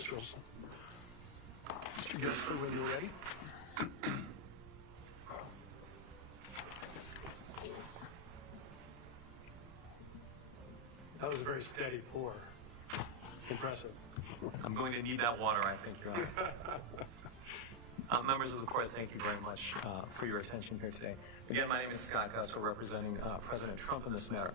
Mr. Wilson. Mr. Gessler, when you're ready. That was a very steady pour. Impressive. I'm going to need that water, I think, Your Honor. Members of the court, thank you very much for your attention here today. Again, my name is Scott Gessler, representing President Trump in this matter.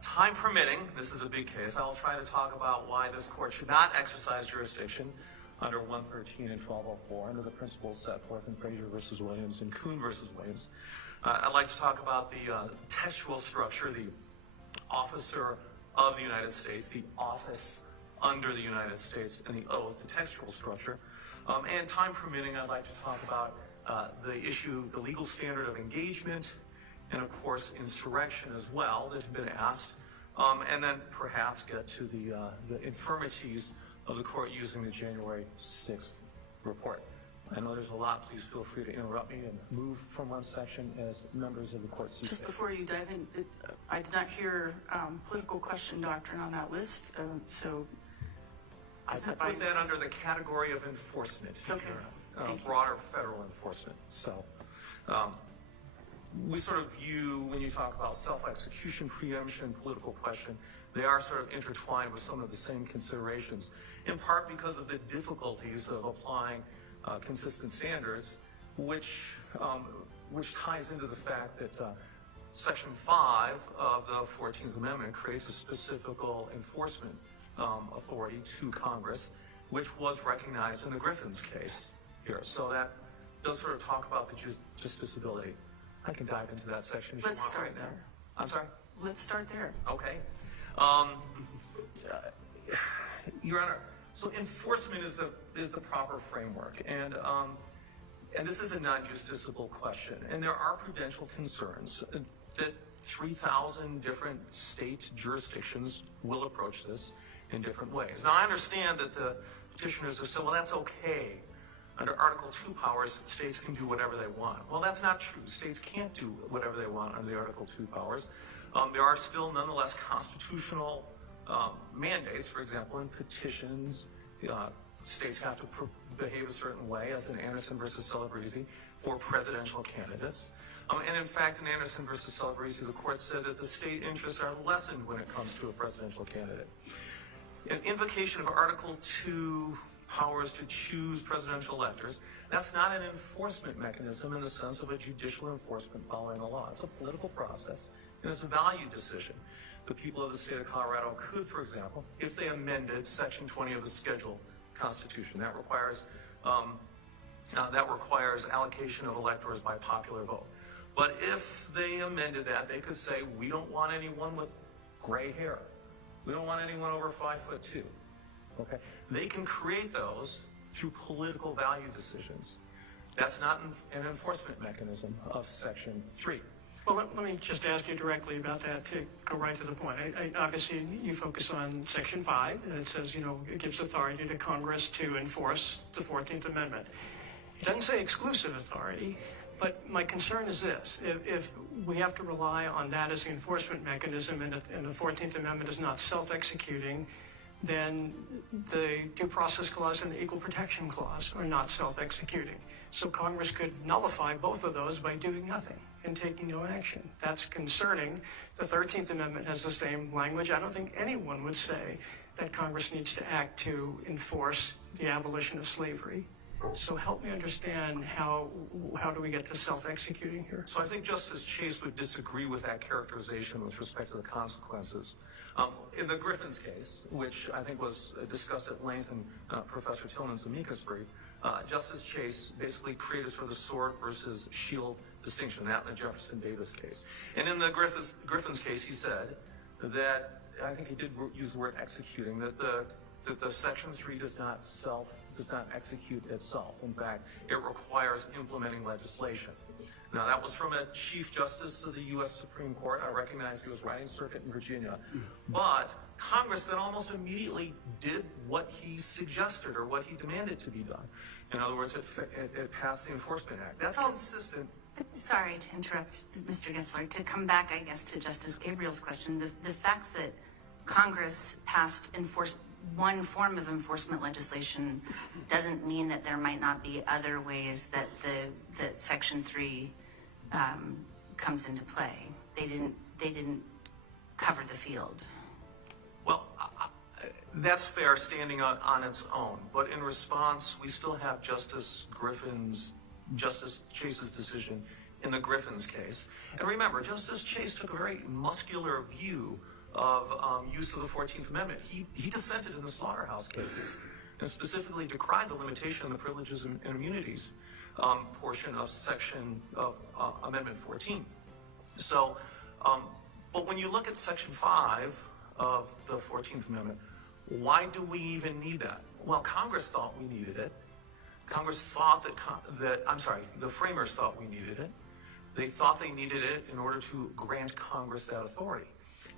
Time permitting, this is a big case. I'll try to talk about why this court should not exercise jurisdiction under 113 and 1204 under the principles set forth in Frazier v. Williams and Kuhn v. Williams. I'd like to talk about the textual structure, the officer of the United States, the office under the United States, and the oath, the textual structure. And time permitting, I'd like to talk about the issue, the legal standard of engagement, and of course insurrection as well that have been asked, and then perhaps get to the infirmities of the court using the January 6th report. I know there's a lot. Please feel free to interrupt me and move from one section as members of the court see fit. Just before you dive in, I did not hear political question doctrine on that list, so... I put that under the category of enforcement. Okay. Broader federal enforcement. So we sort of view, when you talk about self-execution, preemption, political question, they are sort of intertwined with some of the same considerations, in part because of the difficulties of applying consistent standards, which ties into the fact that Section 5 of the 14th Amendment creates a specific enforcement authority to Congress, which was recognized in the Griffin's case here. So that does sort of talk about the justiciability. I can dive into that section if Let's you want start right there. now. I'm sorry? Let's start there. Okay. Your Honor, so enforcement is the proper framework, and this is a non-justiciable question, and there are prudential concerns that 3,000 different state jurisdictions will approach this in different ways. Now, I understand that the petitioners have said, well, that's okay. Under Article 2 powers, states can do whatever they want. Well, that's not true. States can't do whatever they want under the Article 2 powers. There are still, nonetheless, constitutional mandates. For example, in petitions, states have to behave a certain way, as in Anderson versus Celebrezzi, for presidential candidates. And in fact, in Anderson versus Celebrezzi, the court said that the state interests are lessened when it comes to a presidential candidate. An invocation of Article 2 powers to choose presidential electors, that's not an enforcement mechanism in the sense of a judicial enforcement following a law. It's a political process, and it's a value decision. The people of the state of Colorado could, for example, if they amended Section 20 of the Schedule Constitution, that requires allocation of electors by popular vote. But if they amended that, they could say, we don't want anyone with gray hair. We don't want anyone over 5'2". Okay? They can create those through political value decisions. That's not an enforcement mechanism of Section 3. Well, let me just ask you directly about that to go right to the point. Obviously, you focus on Section 5, and it says, it gives authority to Congress to enforce the 14th Amendment. It doesn't say exclusive authority, but my concern is this. If we have to rely on that as the enforcement mechanism and the 14th Amendment is not self-executing, then the Due Process Clause and the Equal Protection Clause are not self-executing. So Congress could nullify both of those by doing nothing and taking no action. That's concerning. The 13th Amendment has the same language. I don't think anyone would say that Congress needs to act to enforce the abolition of slavery. So help me understand how do we get to self-executing here? So I think Justice Chase would disagree with that characterization with respect to the consequences. In the Griffin's case, which I think was discussed at length in Professor Tillman's amicus brief, Justice Chase basically created sort of the sword versus shield distinction, that in the Jefferson Davis case. And in the Griffin's case, he said that, I think he did use the word executing, that the Section 3 does not execute itself. In fact, it requires implementing legislation. Now, that was from a Chief Justice of the U.S. Supreme Court. I recognize he was writing circuit in Virginia. But Congress then almost immediately did what he suggested or what he demanded to be done. In other words, it passed the Enforcement Act. That's consistent. Sorry to interrupt, Mr. Gessler. To come back, I guess, to Justice Gabriel's question, the fact that Congress passed one form of enforcement legislation doesn't mean that there might not be other ways that that Section 3 comes into play. They didn't cover the field. Well, that's fair standing on its own, but in response, we still have Justice Chase's decision in the Griffin's case. And remember, Justice Chase took a very muscular view of use of the 14th Amendment. He dissented in the slaughterhouse cases and specifically decried the limitation on the privileges and immunities portion of Amendment 14. So, but when you look at Section 5 of the 14th Amendment, why do we even need that? Well, Congress thought we needed it. Congress thought the framers thought we needed it. They thought they needed it in order to grant Congress that authority.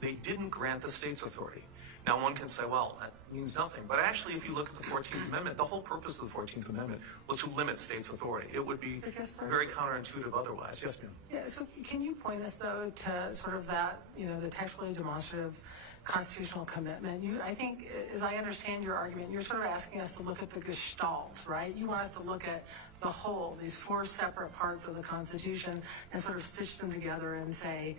They didn't grant the states authority. Now, one can say, well, that means nothing. But actually, if you look at the 14th Amendment, the whole purpose of the 14th Amendment was to limit states' authority. It would be very counterintuitive otherwise. Yes, ma'am. Yeah, so can you point us, though, to sort of that, the textually demonstrative constitutional commitment? I think, as I understand your argument, you're sort of asking us to look at the gestalt, right? You want us to look at the whole, these four separate parts of the Constitution, and sort of stitch them together and say,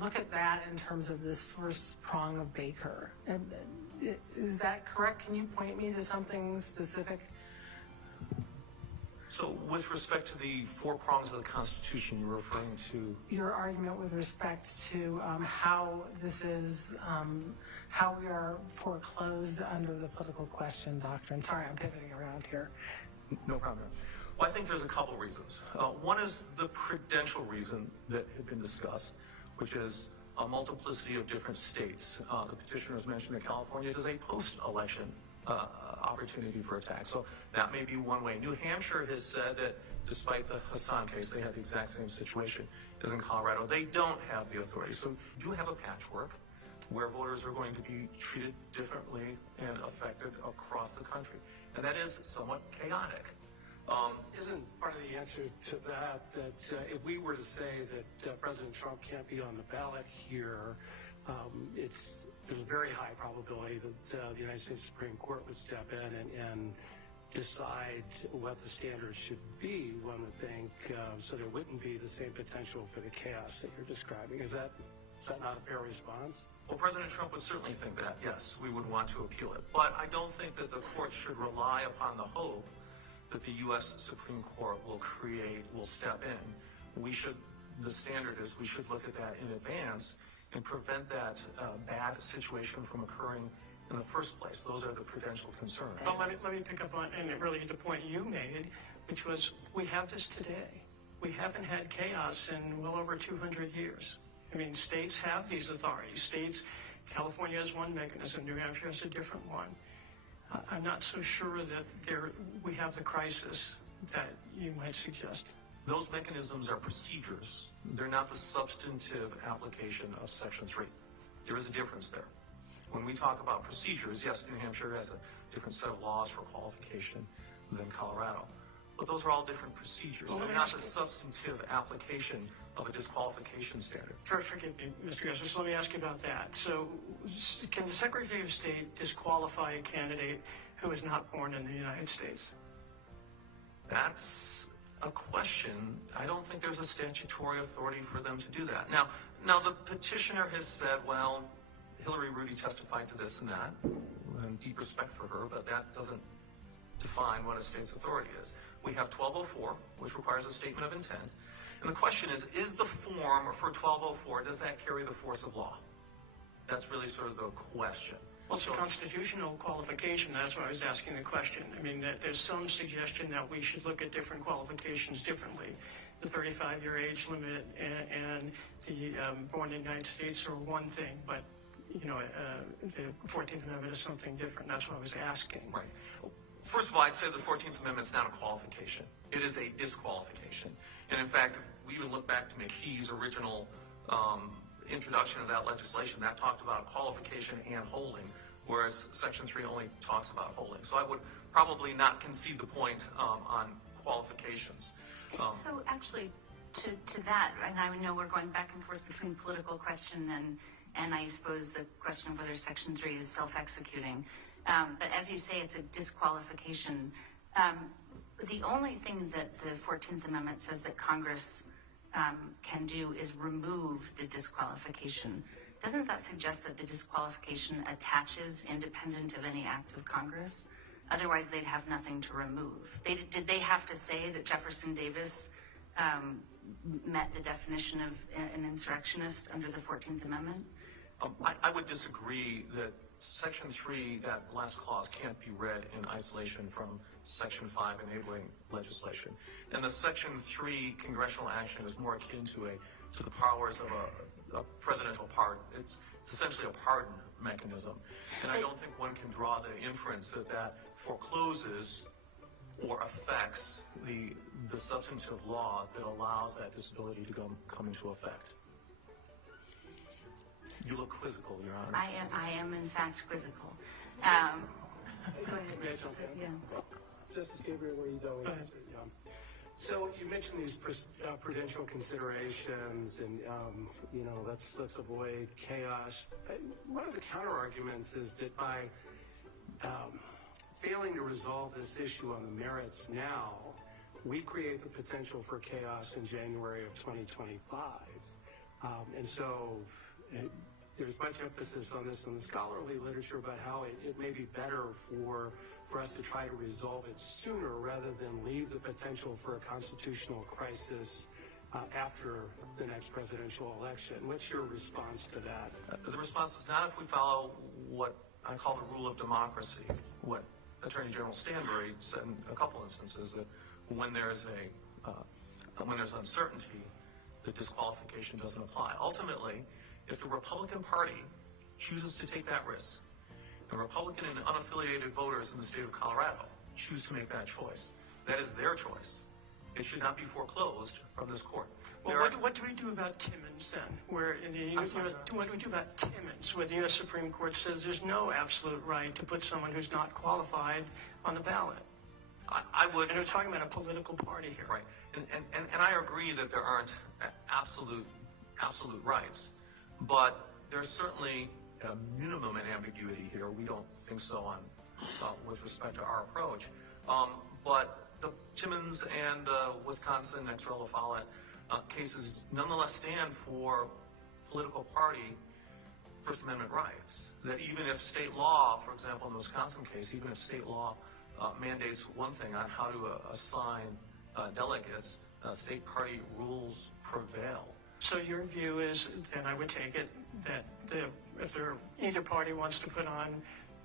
look at that in terms of this first prong of Baker. And is that correct? Can you point me to something specific? So with respect to the four prongs of the Constitution, you're referring to? Your argument with respect to how this is, how we are foreclosed under the political question doctrine. Sorry, I'm pivoting around here. No problem. Well, I think there's a couple reasons. One is the prudential reason that had been discussed, which is a multiplicity of different states. The petitioners mentioned that California is a post-election opportunity for attack. So that may be one way. New Hampshire has said that despite the Hassan case, they had the exact same situation as in Colorado. They don't have the authority. So you do have a patchwork where voters are going to be treated differently and affected across the country. And that is somewhat chaotic. Isn't part of the answer to that if we were to say that President Trump can't be on the ballot here, there's a very high probability that the United States Supreme Court would step in and decide what the standards should be, one would think, so there wouldn't be the same potential for the chaos that you're describing. Is that not a fair response? Well, President Trump would certainly think that, yes, we would want to appeal it. But I don't think that the court should rely upon the hope that the U.S. Supreme Court will step in. The standard is we should look at that in advance and prevent that bad situation from occurring in the first place. Those are the prudential concerns. Well, let me pick up on, and really the point you made, which was we have this today. We haven't had chaos in well over 200 years. I mean, states have these authorities. California has one mechanism, New Hampshire has a different one. I'm not so sure that we have the crisis that you might suggest. Those mechanisms are procedures. They're not the substantive application of Section 3. There is a difference there. When we talk about procedures, yes, New Hampshire has a different set of laws for qualification than Colorado. But those are all different procedures. They're not the substantive application of a disqualification standard. Forgive me, Mr. Gessler, so let me ask you about that. So can the Secretary of State disqualify a candidate who is not born in the United States? That's a question. I don't think there's a statutory authority for them to do that. Now the petitioner has said, well, Hillary Rudy testified to this and that, and deep respect for her, but that doesn't define what a state's authority is. We have 1204, which requires a statement of intent. And the question is the form for 1204, does that carry the force of law? That's really sort of the question. Well, it's a constitutional qualification. That's why I was asking the question. I mean, there's some suggestion that we should look at different qualifications differently. The 35-year age limit and the born in the United States are one thing, but the 14th Amendment is something different. That's what I was asking. Right. First of all, I'd say the 14th Amendment is not a qualification. It is a disqualification. And in fact, if we even look back to McKee's original introduction of that legislation, that talked about qualification and holding, whereas Section 3 only talks about holding. So I would probably not concede the point on qualifications. So actually, to that, and I know we're going back and forth between political question and I suppose the question of whether Section 3 is self-executing. But as you say, it's a disqualification. The only thing that the 14th Amendment says that Congress can do is remove the disqualification. Doesn't that suggest that the disqualification attaches independent of any act of Congress? Otherwise, they'd have nothing to remove. Did they have to say that Jefferson Davis met the definition of an insurrectionist under the 14th Amendment? I would disagree that Section 3, that last clause, can't be read in isolation from Section 5 enabling legislation. And the Section 3 congressional action is more akin to the powers of a presidential pardon. It's essentially a pardon mechanism. And I don't think one can draw the inference that forecloses or affects the substantive law that allows that disability to come into effect. You look quizzical, Your Honor. I am in fact quizzical. Go ahead. Yeah. Justice Gabriel, where are you going? Yeah. So you mentioned these prudential considerations, and let's avoid chaos. One of the counter arguments is that by failing to resolve this issue on the merits now, we create the potential for chaos in January of 2025, and so. There's much emphasis on this in the scholarly literature about how it may be better for us to try to resolve it sooner rather than leave the potential for a constitutional crisis after the next presidential election. What's your response to that? The response is not if we follow what I call the rule of democracy, what Attorney General Stanbury said in a couple instances, that when there's uncertainty, the disqualification doesn't apply. Ultimately, if the Republican Party chooses to take that risk, the Republican and unaffiliated voters in the state of Colorado choose to make that choice, that is their choice. It should not be foreclosed from this court. Well, what do we do about Timmons then? What do we do about Timmons, where the U.S. Supreme Court says there's no absolute right to put someone who's not qualified on the ballot? I would. And we're talking about a political party here. Right. And I agree that there aren't absolute rights. But there's certainly a minimum in ambiguity here. We don't think so on with respect to our approach. But the Timmons and Wisconsin ex rel Follett cases nonetheless stand for political party First Amendment rights. That even if state law, for example, in the Wisconsin case, even if state law mandates one thing on how to assign delegates, state party rules prevail. So your view is, then I would take it, that if either party wants to put on,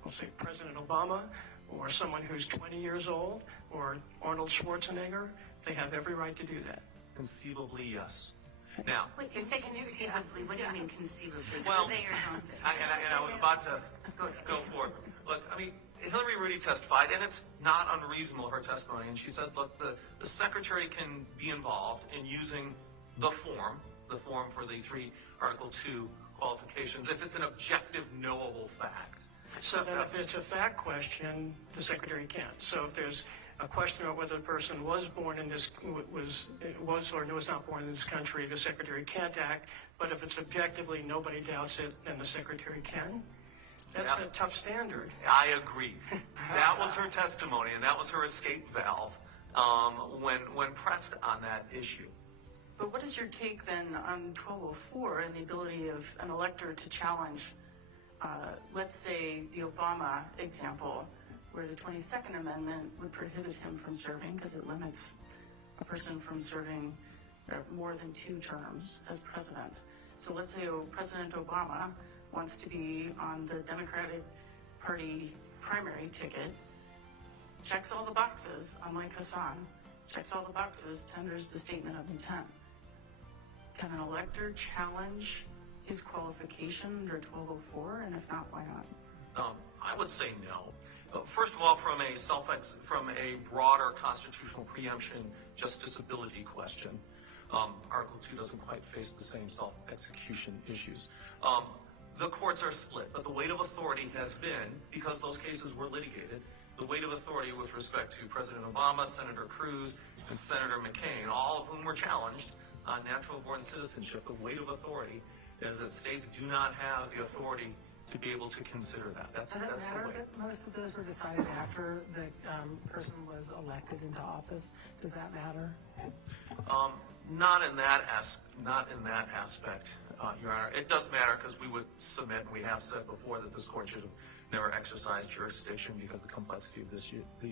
we'll say, President Obama, or someone who's 20 years old, or Arnold Schwarzenegger, they have every right to do that. Conceivably, yes. Now, Wait, you say conceivably. What do you mean conceivably? Well, They or don't they? and I was about to go for it. Look, I mean, Hillary Rudy testified, and it's not unreasonable, her testimony, and she said, look, the secretary can be involved in using the form for the 3 Article 2 qualifications if it's an objective, knowable fact. So then if it's a fact question, the secretary can't. So if there's a question about whether the person was born in this, was or was not born in this country, the secretary can't act. But if it's objectively, nobody doubts it, then the secretary can. That's a tough standard. I agree. That was her testimony, and that was her escape valve when pressed on that issue. But what is your take then on 1204 and the ability of an elector to challenge, let's say, the Obama example, where the 22nd Amendment would prohibit him from serving because it limits a person from serving more than 2 terms as president. So let's say President Obama wants to be on the Democratic Party primary ticket, checks all the boxes, unlike Hassan, checks all the boxes, tenders the statement of intent. Can an elector challenge his qualification under 1204, and if not, why not? I would say no. First of all, from a broader constitutional preemption justiciability question, Article 2 doesn't quite face the same self-execution issues. The courts are split, but the weight of authority has been, because those cases were litigated, the weight of authority with respect to President Obama, Senator Cruz, and Senator McCain, all of whom were challenged on natural-born citizenship. The weight of authority is that states do not have the authority to be able to consider that. That's Does it the matter way. that most of those were decided after the person was elected into office? Does that matter? Not in that aspect, Your Honor. It does matter because we would submit, and we have said before, that this court should have never exercised jurisdiction because of the complexity of the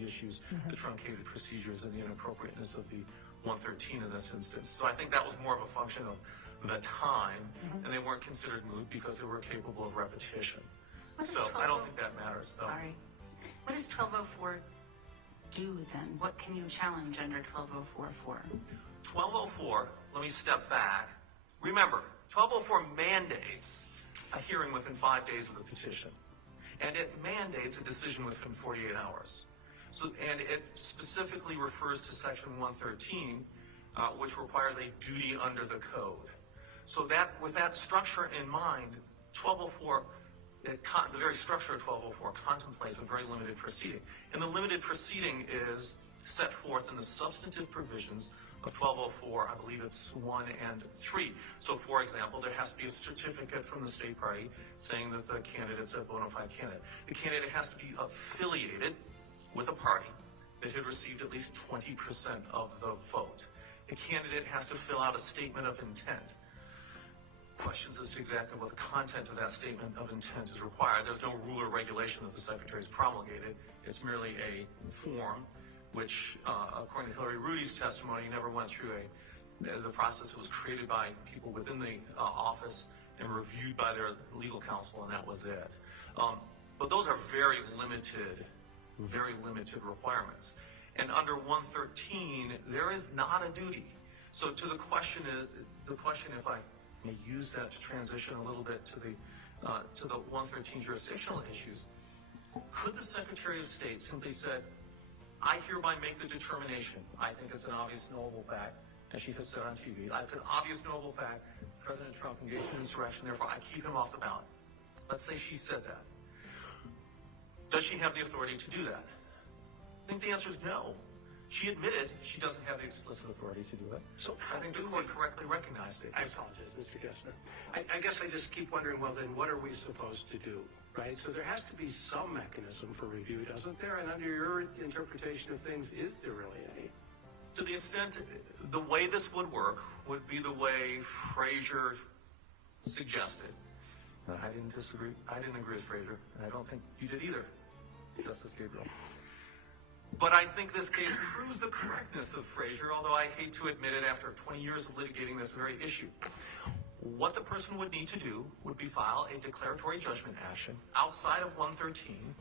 issues, the truncated procedures, and the inappropriateness of the 113 in this instance. So I think that was more of a function of the time, and they weren't considered moot because they were capable of repetition. So I don't think that matters, though. Sorry. What does 1204 do then? What can you challenge under 1204-4? 1204, let me step back. Remember, 1204 mandates a hearing within 5 days of the petition, and it mandates a decision within 48 hours. So, and it specifically refers to Section 113, which requires a duty under the code. So that, with that structure in mind, 1204, the very structure of 1204 contemplates a very limited proceeding. And the limited proceeding is set forth in the substantive provisions of 1204, I believe it's 1 and 3. So, for example, there has to be a certificate from the state party saying that the candidate's a bona fide candidate. The candidate has to be affiliated with a party that had received at least 20% of the vote. The candidate has to fill out a statement of intent. Questions as to exactly what the content of that statement of intent is required. There's no rule or regulation that the Secretary has promulgated. It's merely a form which, according to Hillary Rudy's testimony, never went through the process. It was created by people within the office and reviewed by their legal counsel, and that was it. But those are very limited requirements. And under 113, there is not a duty. So to the question, if I may use that to transition a little bit to the 113 jurisdictional issues, could the Secretary of State simply said, I hereby make the determination, I think it's an obvious knowable fact, as she has said on TV, it's an obvious knowable fact, President Trump engaged in insurrection, therefore I keep him off the ballot. Let's say she said that. Does she have the authority to do that? I think the answer is no. She admitted she doesn't have the explicit authority to do it. So I think the court correctly recognized it. I apologize, Mr. Gessner. I guess I just keep wondering, well, then what are we supposed to do, right? So there has to be some mechanism for review, doesn't there? And under your interpretation of things, is there really any? To the extent, the way this would work would be the way Frazier suggested. No, I didn't disagree. I didn't agree with Frazier, and I don't think you did either, Justice Gabriel. But I think this case proves the correctness of Frazier, although I hate to admit it after 20 years of litigating this very issue. What the person would need to do would be file a declaratory judgment action outside of 113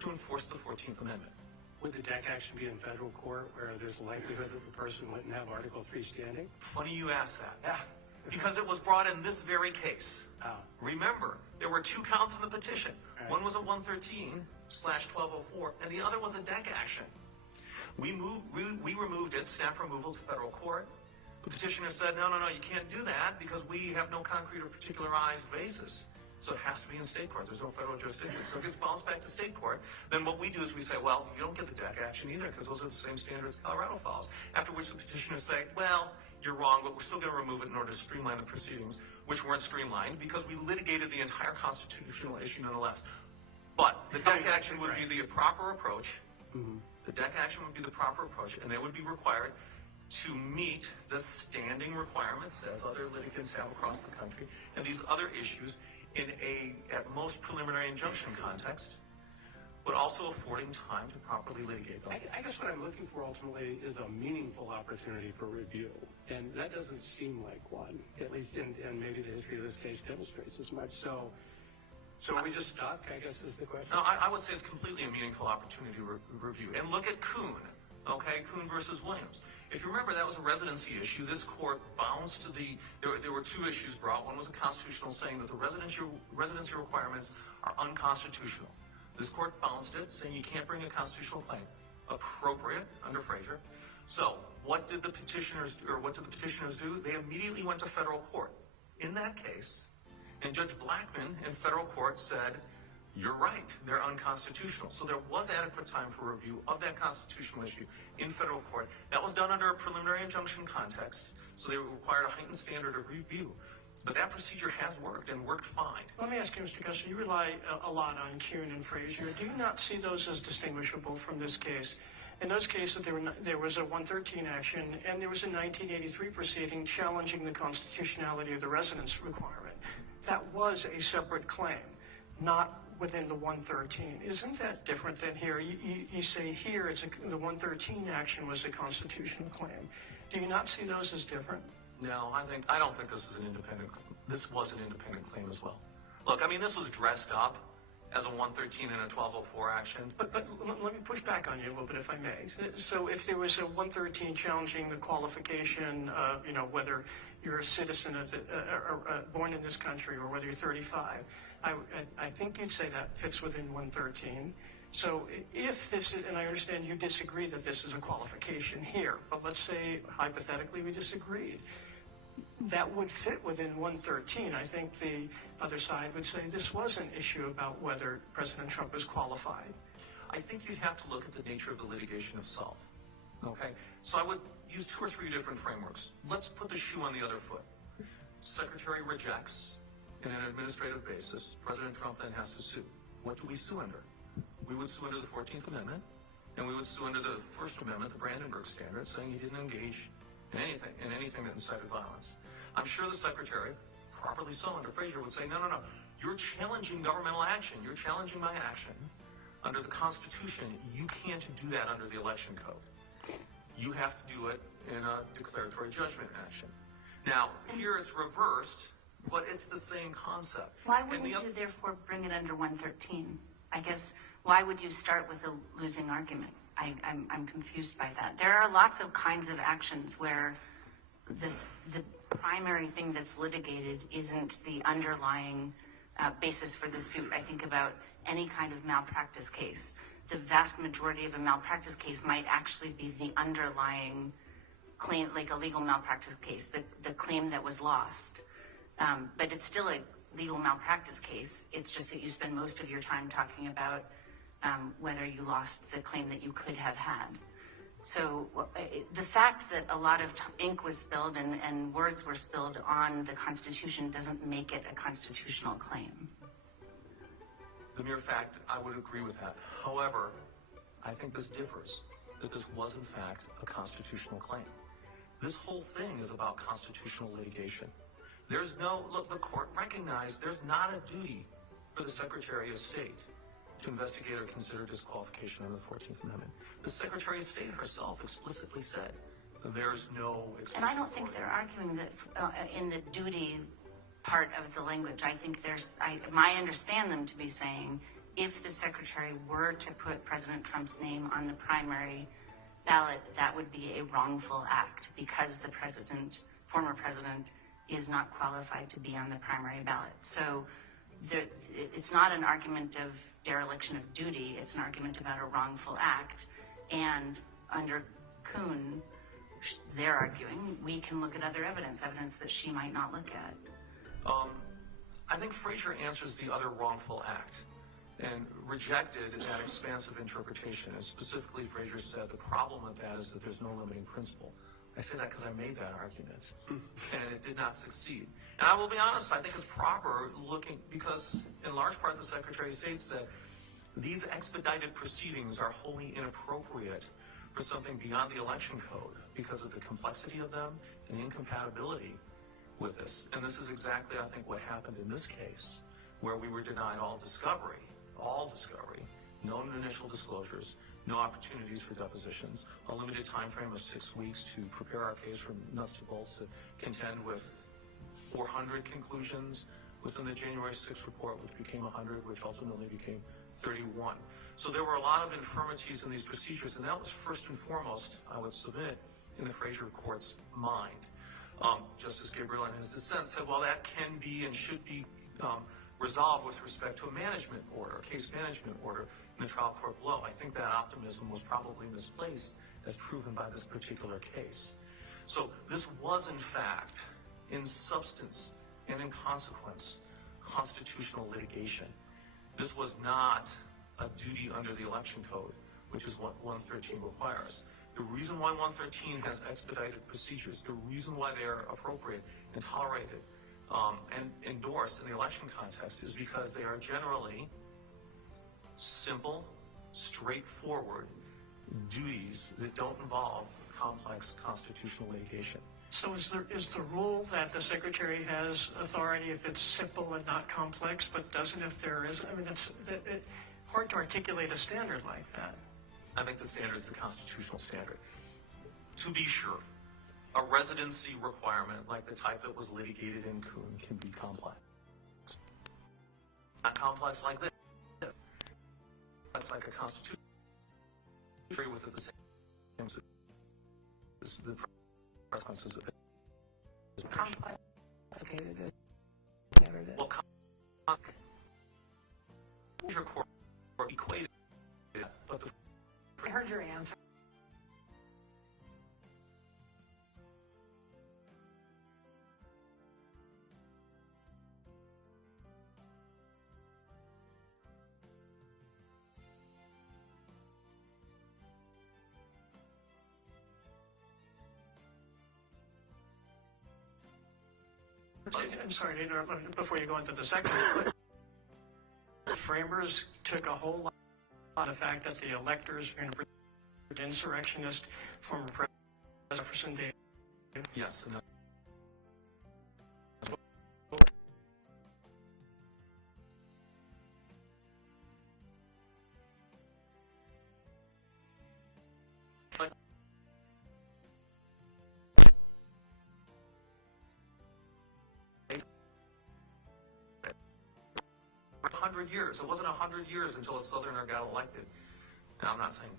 to enforce the 14th Amendment. Would the DEC action be in federal court where there's a likelihood that the person wouldn't have Article 3 standing? Funny you ask that. Yeah. Because it was brought in this very case. Oh. Remember, there were 2 counts in the petition. Right. One was a 113/1204, and the other was a DEC action. We removed it, snap removal to federal court. The petitioner said, no, you can't do that because we have no concrete or particularized basis. So it has to be in state court. There's no federal jurisdiction. So it gets bounced back to state court. Then what we do is we say, well, you don't get the DEC action either because those are the same standards Colorado follows. After which the petitioners say, well, you're wrong, but we're still going to remove it in order to streamline the proceedings, which weren't streamlined because we litigated the entire constitutional issue nonetheless. But the DEC action would be the proper approach. The DEC action would be the proper approach, and they would be required to meet the standing requirements, as other litigants have across the country, and these other issues in a, at most, preliminary injunction context, but also affording time to properly litigate them. I guess what I'm looking for ultimately is a meaningful opportunity for review, and that doesn't seem like one, at least in maybe the history of this case demonstrates as much. So are we just stuck, I guess is the question? No, I would say it's completely a meaningful opportunity to review. And look at Kuhn, okay, Kuhn versus Williams. If you remember, that was a residency issue. This court bounced to there were 2 issues brought. One was a constitutional saying that the residency requirements are unconstitutional. This court bounced it, saying you can't bring a constitutional claim. Appropriate under Frazier. So what did the petitioners do? They immediately went to federal court. In that case, and Judge Blackmun in federal court said, you're right, they're unconstitutional. So there was adequate time for review of that constitutional issue in federal court. That was done under a preliminary injunction context, so they required a heightened standard of review. But that procedure has worked and worked fine. Let me ask you, Mr. Custer, you rely a lot on Kuhn and Frazier. Do you not see those as distinguishable from this case? In those cases, there was a 113 action, and there was a 1983 proceeding challenging the constitutionality of the residence requirement. That was a separate claim, not within the 113. Isn't that different than here? You say here the 113 action was a constitutional claim. Do you not see those as different? No, I don't think this was an independent claim as well. Look, I mean, this was dressed up as a 113 and a 1204 action. But let me push back on you a little bit, if I may. So if there was a 113 challenging the qualification of, whether you're a citizen born in this country or whether you're 35, I think you'd say that fits within 113. So if this is, and I understand you disagree that this is a qualification here, but let's say hypothetically we disagreed, that would fit within 113. I think the other side would say this was an issue about whether President Trump was qualified. I think you'd have to look at the nature of the litigation itself. Okay? So I would use 2 or 3 different frameworks. Let's put the shoe on the other foot. Secretary rejects in an administrative basis. President Trump then has to sue. What do we sue under? We would sue under the 14th Amendment, and we would sue under the First Amendment, the Brandenburg Standard, saying he didn't engage in anything that incited violence. I'm sure the Secretary, properly so under Frazier, would say, no, you're challenging governmental action. You're challenging my action. Under the Constitution, you can't do that under the Election Code. You have to do it in a declaratory judgment action. Now, here it's reversed, but it's the same concept. Why wouldn't you therefore bring it under 113? I guess, why would you start with a losing argument? I'm confused by that. There are lots of kinds of actions where the primary thing that's litigated isn't the underlying basis for the suit. I think about any kind of malpractice case. The vast majority of a malpractice case might actually be the underlying claim, like a legal malpractice case, the claim that was lost. But it's still a legal malpractice case. It's just that you spend most of your time talking about whether you lost the claim that you could have had. So the fact that a lot of ink was spilled and words were spilled on the Constitution doesn't make it a constitutional claim. The mere fact, I would agree with that. However, I think this differs, that this was in fact a constitutional claim. This whole thing is about constitutional litigation. Look, the court recognized there's not a duty for the Secretary of State to investigate or consider disqualification under the 14th Amendment. The Secretary of State herself explicitly said there's no explicit And I don't think authority. they're arguing that in the duty part of the language. I think I understand them to be saying if the Secretary were to put President Trump's name on the primary ballot, that would be a wrongful act because the former president, is not qualified to be on the primary ballot. So it's not an argument of dereliction of duty, it's an argument about a wrongful act. And under Kuhn, they're arguing we can look at other evidence that she might not look at. I think Frazier answers the other wrongful act and rejected that expansive interpretation. And specifically, Frazier said the problem with that is that there's no limiting principle. I say that because I made that argument, and it did not succeed. And I will be honest, I think it's proper looking, because in large part the Secretary of State said these expedited proceedings are wholly inappropriate for something beyond the election code because of the complexity of them and the incompatibility with this. And this is exactly, I think, what happened in this case, where we were denied all discovery, no initial disclosures, no opportunities for depositions, a limited time frame of 6 weeks to prepare our case from nuts to bolts to contend with 400 conclusions within the January 6th report, which became 100, which ultimately became 31. So there were a lot of infirmities in these procedures, and that was first and foremost, I would submit, in the Frazier Court's mind. Justice Gabriel, in his dissent, said, well, that can be and should be resolved with respect to a management order, a case management order in the trial court below. I think that optimism was probably misplaced, as proven by this particular case. So this was, in fact, in substance and in consequence, constitutional litigation. This was not a duty under the election code, which is what 113 requires. The reason why 113 has expedited procedures, the reason why they are appropriate and tolerated and endorsed in the election context is because they are generally simple, straightforward duties that don't involve complex constitutional litigation. So is the rule that the secretary has authority if it's simple and not complex, but doesn't if there is? I mean, it's hard to articulate a standard like that. I think the standard is the constitutional standard. To be sure, a residency requirement like the type that was litigated in Kuhn can be complex. Not complex like this. It's like a constitution with it the same things as the consequences of it. Complicated is never this. Well, your court equated it, but the I heard your answer. I'm sorry to interrupt before you go into the second, but the framers took a whole lot of the fact that the electors are going to protect insurrectionist former President Jefferson Davis. yes, and 100 years. It wasn't 100 years until a Southerner got elected. Now, I'm not saying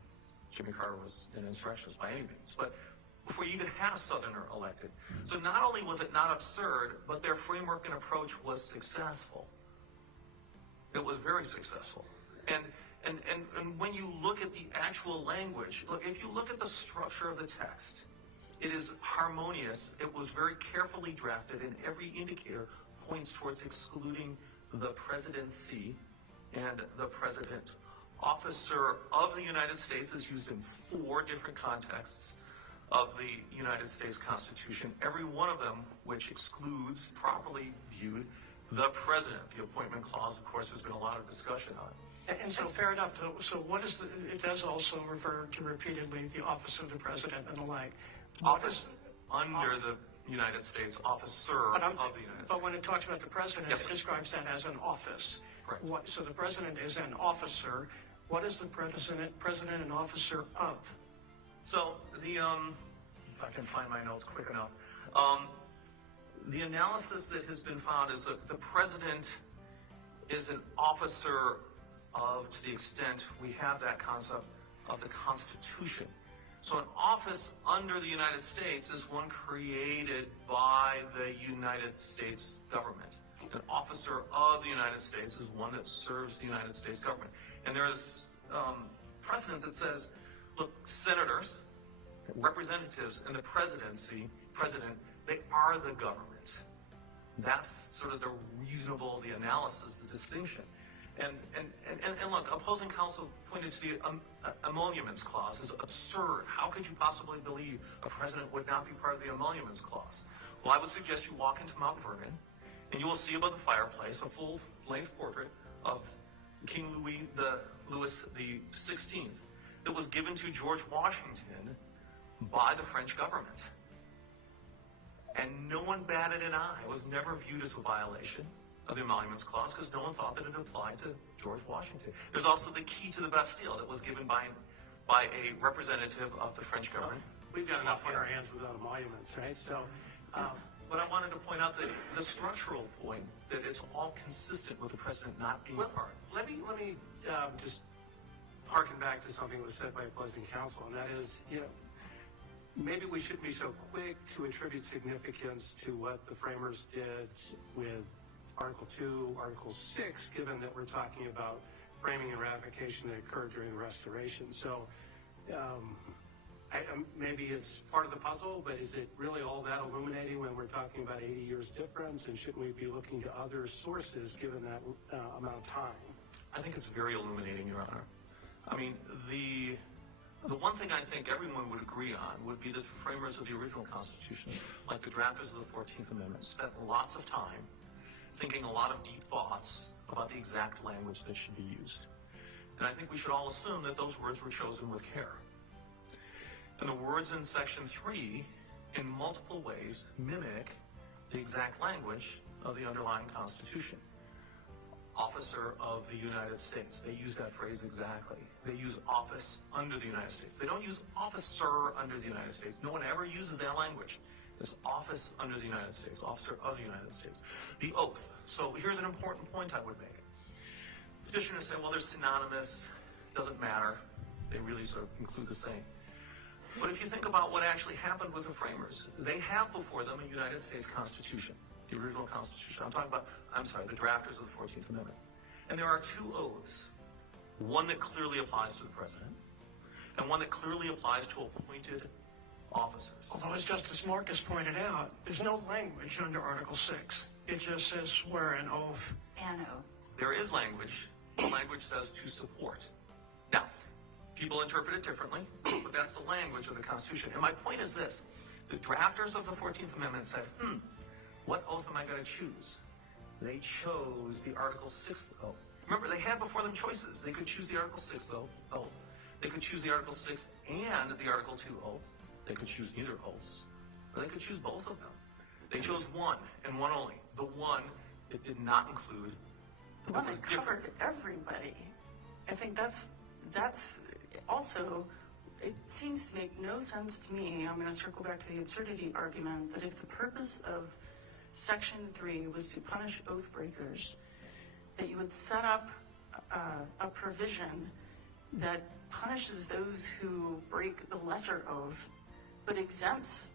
Jimmy Carter was an insurrectionist by any means, but before you even had a Southerner elected. So not only was it not absurd, but their framework and approach was successful. It was very successful. And when you look at the actual language, look, if you look at the structure of the text, it is harmonious. It was very carefully drafted, and every indicator points towards excluding the presidency and the president. Officer of the United States is used in 4 different contexts of the United States Constitution, every one of them which excludes, properly viewed, the president. The appointment clause, of course, there's been a lot of discussion on. And so fair enough. So what is it does also refer to repeatedly the office of the president and the like. Office under the United States, officer of the United States. But when it talks about the president, Yes, it sir. describes that as an office. Correct. So the president is an officer. What is the president an officer of? So the if I can find my notes quick enough, the analysis that has been found is that the president is an officer of, to the extent we have that concept of the Constitution. So an office under the United States is one created by the United States government. An officer of the United States is one that serves the United States government. And there is precedent that says, look, senators, representatives, and the president, they are the government. That's sort of the analysis, the distinction. And look, opposing counsel pointed to the emoluments clause as absurd. How could you possibly believe a president would not be part of the emoluments clause? Well, I would suggest you walk into Mount Vernon, and you will see above the fireplace a full-length portrait of King Louis the 16th that was given to George Washington by the French government. And no one batted an eye. It was never viewed as a violation of the emoluments clause because no one thought that it applied to George Washington. There's also the key to the Bastille that was given by a representative of the French government. We've got enough on our hands without emoluments, right? So, But I wanted to point out that the structural point, that it's all consistent with the president not being part. let me just harken back to something that was said by opposing counsel, and that is, maybe we shouldn't be so quick to attribute significance to what the framers did with Article 2, Article 6, given that we're talking about framing and ratification that occurred during the Restoration. So maybe it's part of the puzzle, but is it really all that illuminating when we're talking about 80 years difference? And shouldn't we be looking to other sources given that amount of time? I think it's very illuminating, Your Honor. I mean, the The one thing I think everyone would agree on would be that the framers of the original Constitution, like the drafters of the 14th Amendment, spent lots of time thinking a lot of deep thoughts about the exact language that should be used. And I think we should all assume that those words were chosen with care. And the words in Section 3, in multiple ways, mimic the exact language of the underlying Constitution. Officer of the United States. They use that phrase exactly. They use office under the United States. They don't use officer under the United States. No one ever uses that language. There's office under the United States, officer of the United States. The oath. So here's an important point I would make. Petitioners say, well, they're synonymous. Doesn't matter. They really sort of include the same. But if you think about what actually happened with the framers, they have before them a United States Constitution, the original Constitution. The drafters of the 14th Amendment. And there are two oaths. One that clearly applies to the president, and one that clearly applies to appointed officers. Although, as Justice Marcus pointed out, there's no language under Article 6. It just says swear an oath. An oath. There is language. The language says to support. Now, people interpret it differently, but that's the language of the Constitution. And my point is this. The drafters of the 14th Amendment said, what oath am I going to choose? They chose the Article 6 oath. Remember, they had before them choices. They could choose the Article 6 oath. They could choose the Article 6 and the Article 2 oath. They could choose neither oaths. Or they could choose both of them. They chose one and one only. The one that did not include, The one that covered everybody. I think that's also, it seems to make no sense to me. I'm going to circle back to the absurdity argument that if the purpose of Section 3 was to punish oath breakers, that you would set up a provision that punishes those who break the lesser oath, but exempts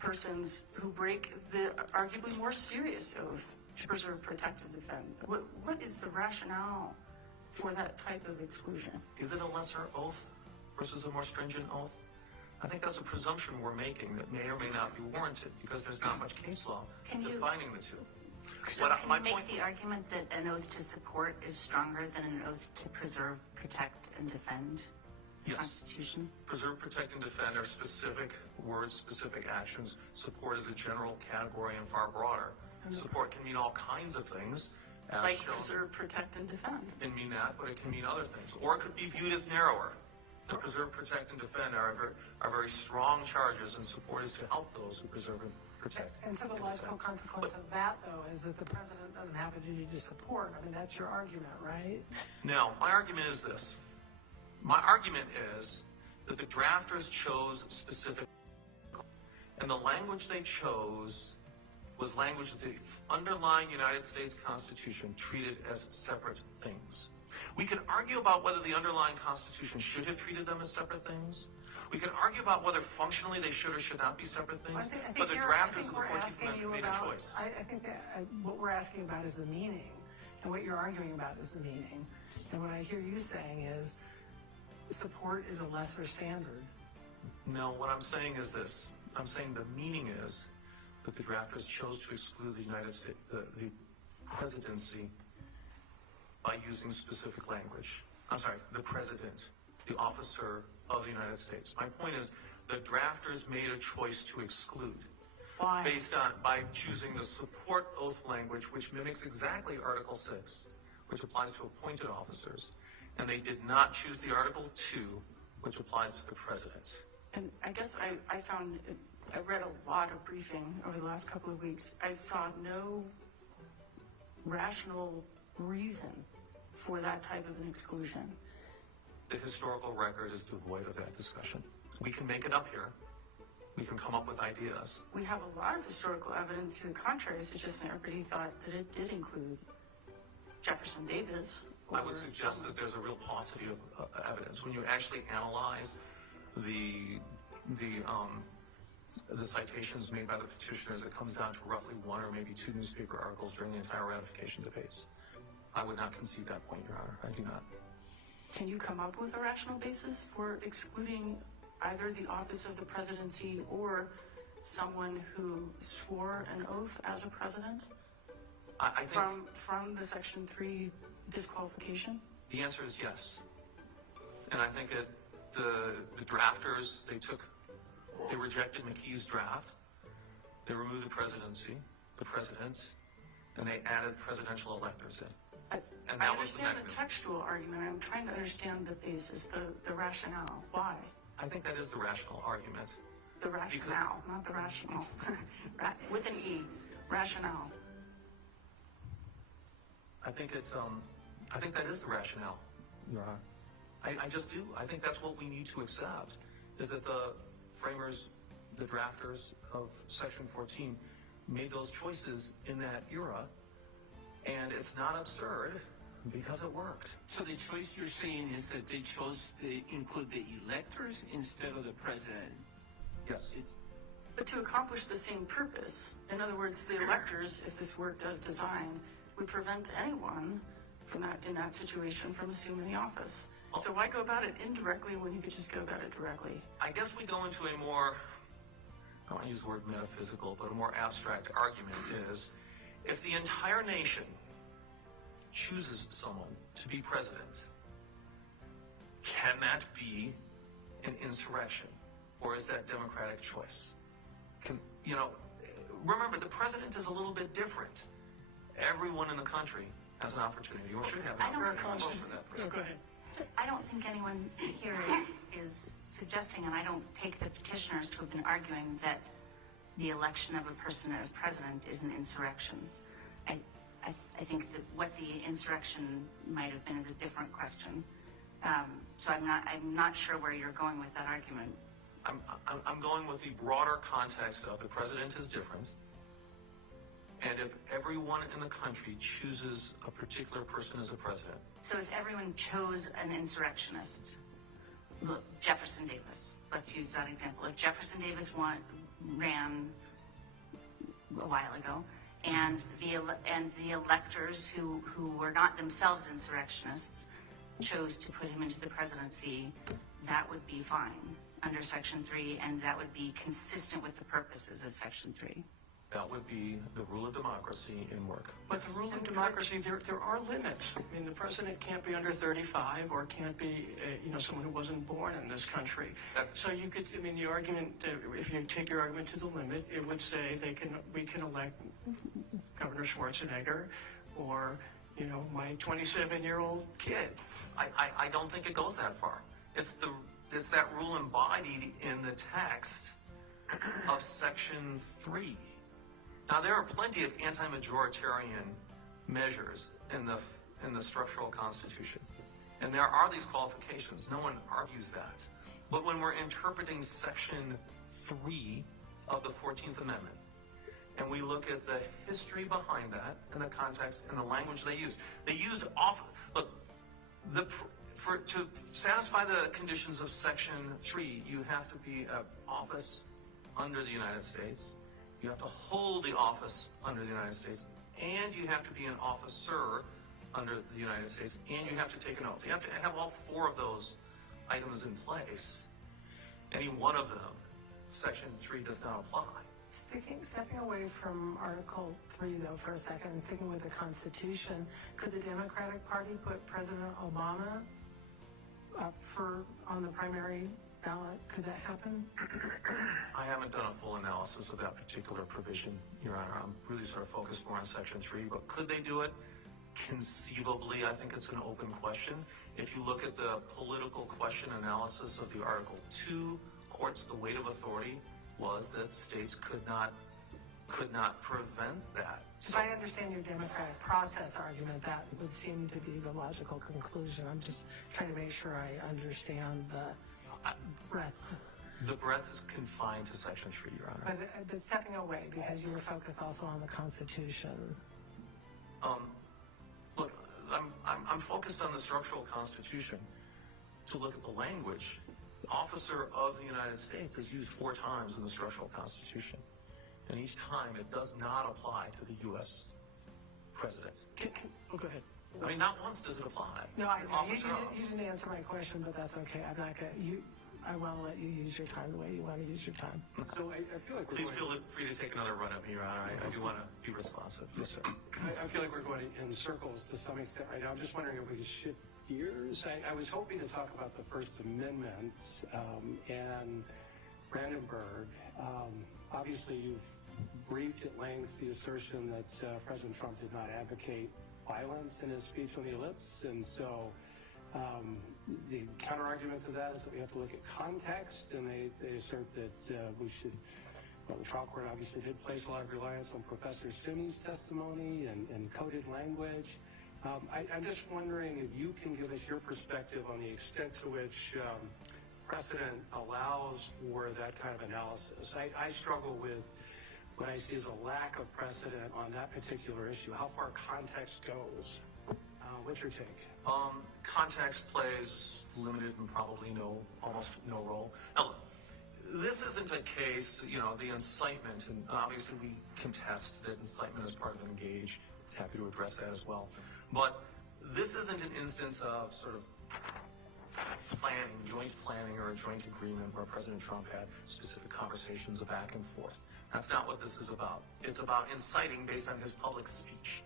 persons who break the arguably more serious oath to preserve, protect, and defend. What is the rationale for that type of exclusion? is it a lesser oath versus a more stringent oath? I think that's a presumption we're making that may or may not be warranted because there's not much case law defining the two. So can you make the argument that an oath to support is stronger than an oath to preserve, protect, and defend the Yes. Constitution? Preserve, protect, and defend are specific words, specific actions. Support is a general category and far broader. Support can mean all kinds of things. As Like shown. preserve, protect, and defend. It can mean that, but it can mean other things. Or it could be viewed as narrower. The preserve, protect, and defend are very strong charges, and support is to help those who preserve and protect. And so the logical consequence of that, though, is that the president doesn't have a duty to support. I mean, that's your argument, right? Now, my argument is this. My argument is that the drafters chose specific, and the language they chose was language that the underlying United States Constitution treated as separate things. We can argue about whether the underlying Constitution should have treated them as separate things. We can argue about whether functionally they should or should not be separate things. I think But the you're- drafters of the we're 14th asking Amendment you made a about- choice. I think that what we're asking about is the meaning, and what you're arguing about is the meaning. And what I hear you saying is support is a lesser standard. No, what I'm saying is this. I'm saying the meaning is that the drafters chose to exclude the United States, the presidency, by using specific language. I'm sorry, the president, the officer of the United States. My point is, the drafters made a choice to exclude. Why? By choosing the support oath language, which mimics exactly Article 6, which applies to appointed officers, and they did not choose the Article 2, which applies to the president. And I guess I read a lot of briefing over the last couple of weeks. I saw no rational reason for that type of an exclusion. The historical record is devoid of that discussion. We can make it up here. We can come up with ideas. We have a lot of historical evidence to the contrary, suggesting that everybody thought that it did include Jefferson Davis. I would suggest that there's a real paucity of evidence. When you actually analyze the citations made by the petitioners, it comes down to roughly one or maybe two newspaper articles during the entire ratification debates. I would not concede that point, Your Honor. I do not. Can you come up with a rational basis for excluding either the office of the presidency or someone who swore an oath as a president I think from the Section 3 disqualification? the answer is yes. And I think the drafters, they rejected McKee's draft. They removed the presidency, the president, and they added presidential electors in. And I that was the understand the mechanism. textual argument. I'm trying to understand the basis, the rationale. Why? I think that is the rational argument. The rationale, not the rational. With an E, rationale. I think that is the rationale, Your Honor. I just do. I think that's what we need to accept, is that the framers, the drafters of Section 14 made those choices in that era, and it's not absurd because it worked. So the choice you're saying is that they chose to include the electors instead of the president? Yes. But to accomplish the same purpose, in other words, the electors, if this worked as designed, would prevent anyone from in that situation from assuming the office. So why go about it indirectly when you could just go about it directly? I guess we go into a more, I don't want to use the word metaphysical, but a more abstract argument is, if the entire nation chooses someone to be president, can that be an insurrection? Or is that democratic choice? Remember, the president is a little bit different. Everyone in the country has an opportunity, or should have an opportunity to vote for that president. Go ahead. I don't think anyone here is suggesting, and I don't take the petitioners to have been arguing that the election of a person as president is an insurrection. I think that what the insurrection might have been is a different question. So I'm not sure where you're going with that argument. I'm going with the broader context of the president is different, and if everyone in the country chooses a particular person as a president. So if everyone chose an insurrectionist, look, Jefferson Davis, let's use that example. If Jefferson Davis ran a while ago, and the electors who were not themselves insurrectionists chose to put him into the presidency, that would be fine under Section 3, and that would be consistent with the purposes of Section 3. That would be the rule of democracy in work. But the rule of democracy, there are limits. I mean, the president can't be under 35 or can't be, someone who wasn't born in this country. So you could, the argument, if you take your argument to the limit, it would say we can elect Governor Schwarzenegger or, my 27-year-old kid. I don't think it goes that far. It's that rule embodied in the text of Section 3. Now, there are plenty of anti-majoritarian measures in the structural constitution, and there are these qualifications. No one argues that. But when we're interpreting Section 3 of the 14th Amendment, and we look at the history behind that, and the context, and the language they used to satisfy the conditions of Section 3, you have to be an office under the United States. You have to hold the office under the United States, and you have to be an officer under the United States, and you have to take an oath. You have to have all four of those items in place. Any one of them, Section 3 does not apply. Stepping away from Article 3, though, for a second, and sticking with the Constitution, could the Democratic Party put President Obama up on the primary ballot? Could that happen? I haven't done a full analysis of that particular provision, Your Honor. I'm really sort of focused more on Section 3, but could they do it? Conceivably, I think it's an open question. If you look at the political question analysis of the Article 2 courts, the weight of authority was that states could not prevent that. If I understand your democratic process argument, that would seem to be the logical conclusion. I'm just trying to make sure I understand the breadth. The breadth is confined to Section 3, Your Honor. But stepping away, because you were focused also on the Constitution. Look, I'm focused on the structural Constitution to look at the language. Officer of the United States is used 4 times in the structural Constitution. And each time it does not apply to the U.S. president. Go ahead. I mean, not once does it apply. No, I know. Officer of. You didn't answer my question, but that's okay. I'm not going to. I want to let you use your time the way you want to use your time. So I feel like Please feel free to take another run at me, Your Honor. I do want to be responsive. Yes, sir. I feel like we're going in circles to some extent right now. I'm just wondering if we should gears. I was hoping to talk about the First Amendment and Brandenburg. Obviously, you've briefed at length the assertion that President Trump did not advocate violence in his speech on the ellipse, and so the counter-argument to that is that we have to look at context, and they assert that we should, well, the trial court obviously did place a lot of reliance on Professor Simi's testimony and coded language. I'm just wondering if you can give us your perspective on the extent to which precedent allows for that kind of analysis. I struggle with what I see as a lack of precedent on that particular issue, how far context goes. What's your take? Context plays limited and probably almost no role. Now, this isn't a case, the incitement, and obviously we contest that incitement is part of engage. Happy to address that as well. But this isn't an instance of sort of planning, joint planning, or a joint agreement where President Trump had specific conversations back and forth. That's not what this is about. It's about inciting based on his public speech.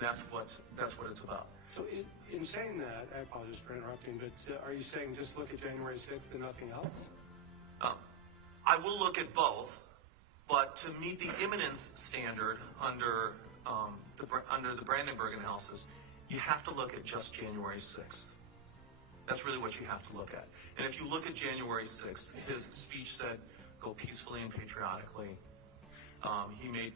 That's what it's about. So in saying that, I apologize for interrupting, but are you saying just look at January 6th and nothing else? I will look at both, but to meet the imminence standard under the Brandenburg analysis, you have to look at just January 6th. That's really what you have to look at. And if you look at January 6th, his speech said, "Go peacefully and patriotically." He made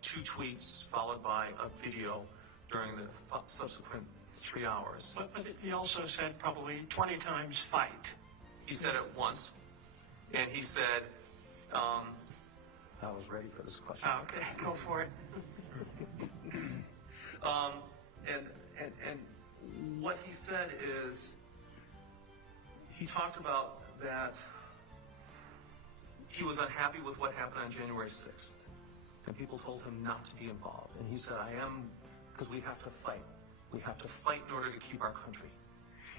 2 tweets followed by a video during the subsequent 3 hours. But he also said probably 20 times fight. He said it once, and he said, I was ready for this question. Oh, okay, go for it. And what he said is, he talked about that he was unhappy with what happened on January 6th, and people told him not to be involved. And he said, I am, because we have to fight. We have to fight in order to keep our country.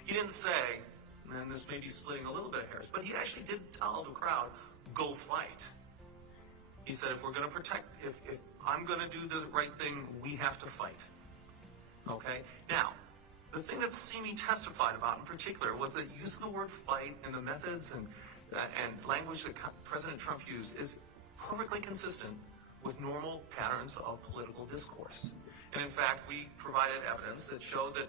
He didn't say, and this may be splitting a little bit of hairs, but he actually did tell the crowd, go fight. He said, if we're going to protect, if I'm going to do the right thing, we have to fight. Okay? Now, the thing that Simi testified about in particular was the use of the word fight and the methods and language that President Trump used is perfectly consistent with normal patterns of political discourse. And in fact, we provided evidence that showed that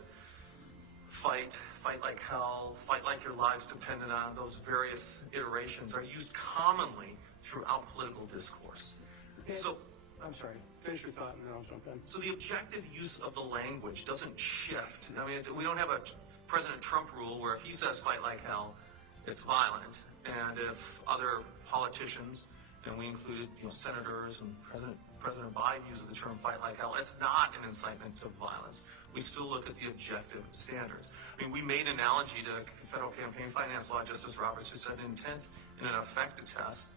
fight like hell, fight like your lives depended on, those various iterations are used commonly throughout political discourse. So, I'm sorry, finish your thought and then I'll jump in. So the objective use of the language doesn't shift. I mean, we don't have a President Trump rule where if he says fight like hell, it's violent. And if other politicians, and we included senators and President Biden uses the term fight like hell, it's not an incitement to violence. We still look at the objective standards. I mean, we made an analogy to federal campaign finance law. Justice Roberts, who said intent in an effect test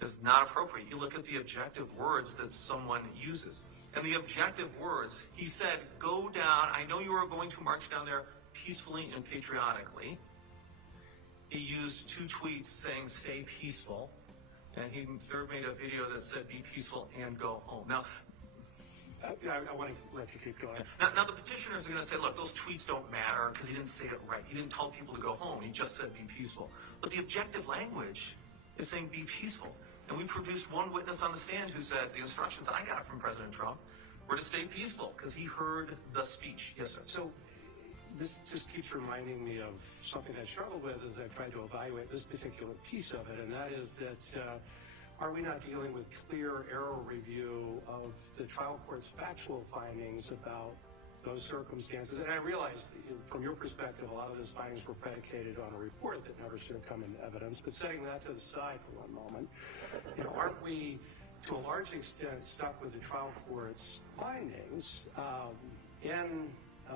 is not appropriate. You look at the objective words that someone uses. And the objective words, he said, go down, I know you are going to march down there peacefully and patriotically. He used 2 tweets saying stay peaceful. And he third made a video that said be peaceful and go home. Now, I want to let you keep going. Now the petitioners are going to say, look, those tweets don't matter because he didn't say it right. He didn't tell people to go home. He just said be peaceful. But the objective language is saying be peaceful. And we produced one witness on the stand who said the instructions I got from President Trump were to stay peaceful because he heard the speech. Yes, sir. So this just keeps reminding me of something I struggled with as I've tried to evaluate this particular piece of it, and that is that are we not dealing with clear error review of the trial court's factual findings about those circumstances? And I realize that from your perspective, a lot of those findings were predicated on a report that never should have come into evidence. But setting that to the side for one moment, aren't we, to a large extent, stuck with the trial court's findings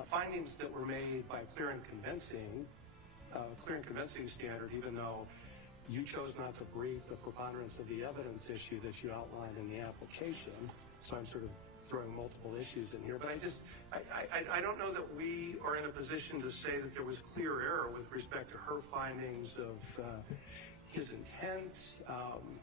findings that were made by clear and convincing standard, even though you chose not to brief the preponderance of the evidence issue that you outlined in the application? So I'm sort of throwing multiple issues in here, but I don't know that we are in a position to say that there was clear error with respect to her findings of his intent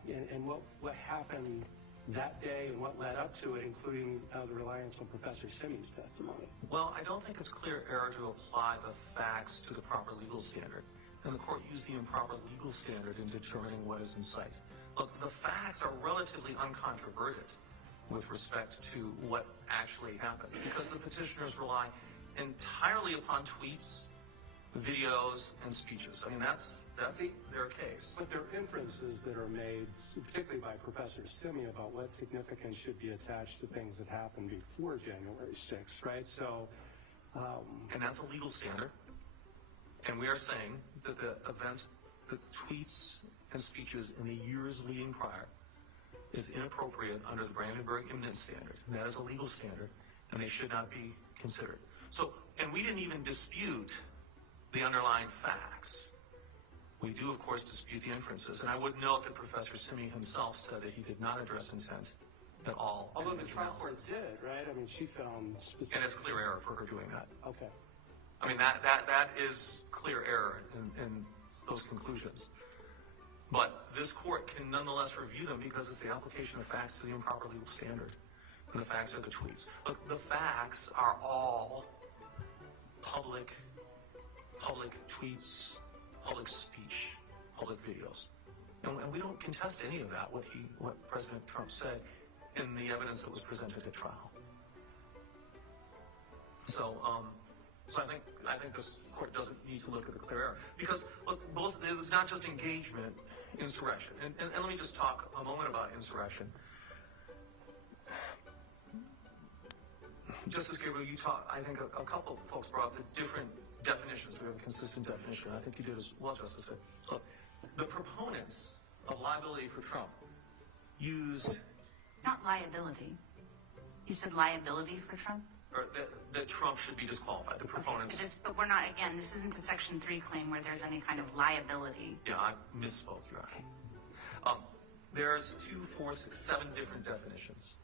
and what happened that day and what led up to it, including the reliance on Professor Simi's testimony? Well, I don't think it's clear error to apply the facts to the proper legal standard. And the court used the improper legal standard in determining what is in sight. Look, the facts are relatively uncontroverted with respect to what actually happened, because the petitioners rely entirely upon tweets, videos, and speeches. I mean, that's their case. But there are inferences that are made, particularly by Professor Simi, about what significance should be attached to things that happened before January 6th, right? So, And that's a legal standard. And we are saying that the events, the tweets and speeches in the years leading prior is inappropriate under the Brandenburg imminent standard. And that is a legal standard, and they should not be considered. So, and we didn't even dispute the underlying facts. We do, of course, dispute the inferences. And I would note that Professor Simi himself said that he did not address intent at all. although in the his trial analysis. court did, right? I mean, she found specific. And it's clear error for her doing that. Okay. I mean, that is clear error in those conclusions. But this court can nonetheless review them because it's the application of facts to the improper legal standard. And the facts are the tweets. Look, the facts are all public tweets, public speech, public videos. And we don't contest any of that, what President Trump said in the evidence that was presented at trial. So I think this court doesn't need to look at the clear error, because look, it's not just engagement, insurrection. And let me just talk a moment about insurrection. Justice Gabriel, I think a couple of folks brought up the different definitions. We have a consistent definition. I think you did as well, Justice. Look, the proponents of liability for Trump used... Not liability. You said liability for Trump? Or that Trump should be disqualified, the proponents. Okay, but we're not, again, this isn't a Section 3 claim where there's any kind of liability. Yeah, I misspoke, Your Honor. There's 2, 4, 6, 7 different definitions.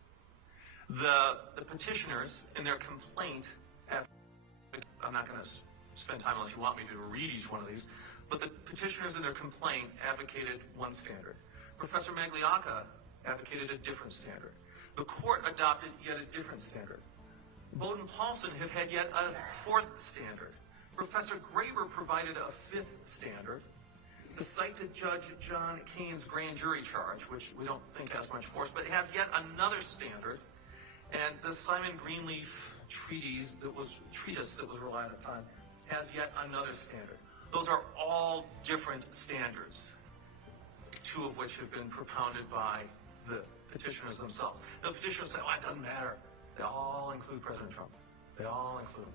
The petitioners in their complaint, I'm not going to spend time unless you want me to read each one of these, but the petitioners in their complaint advocated one standard. Professor Magliacca advocated a different standard. The court adopted yet a different standard. Bowden-Paulson have had yet a fourth standard. Professor Graber provided a fifth standard. The cited Judge John Kane's grand jury charge, which we don't think has much force, but has yet another standard. And the Simon Greenleaf treatise that was relied upon has yet another standard. Those are all different standards, 2 of which have been propounded by the petitioners themselves. The petitioners say, well, it doesn't matter. They all include President Trump. They all include him.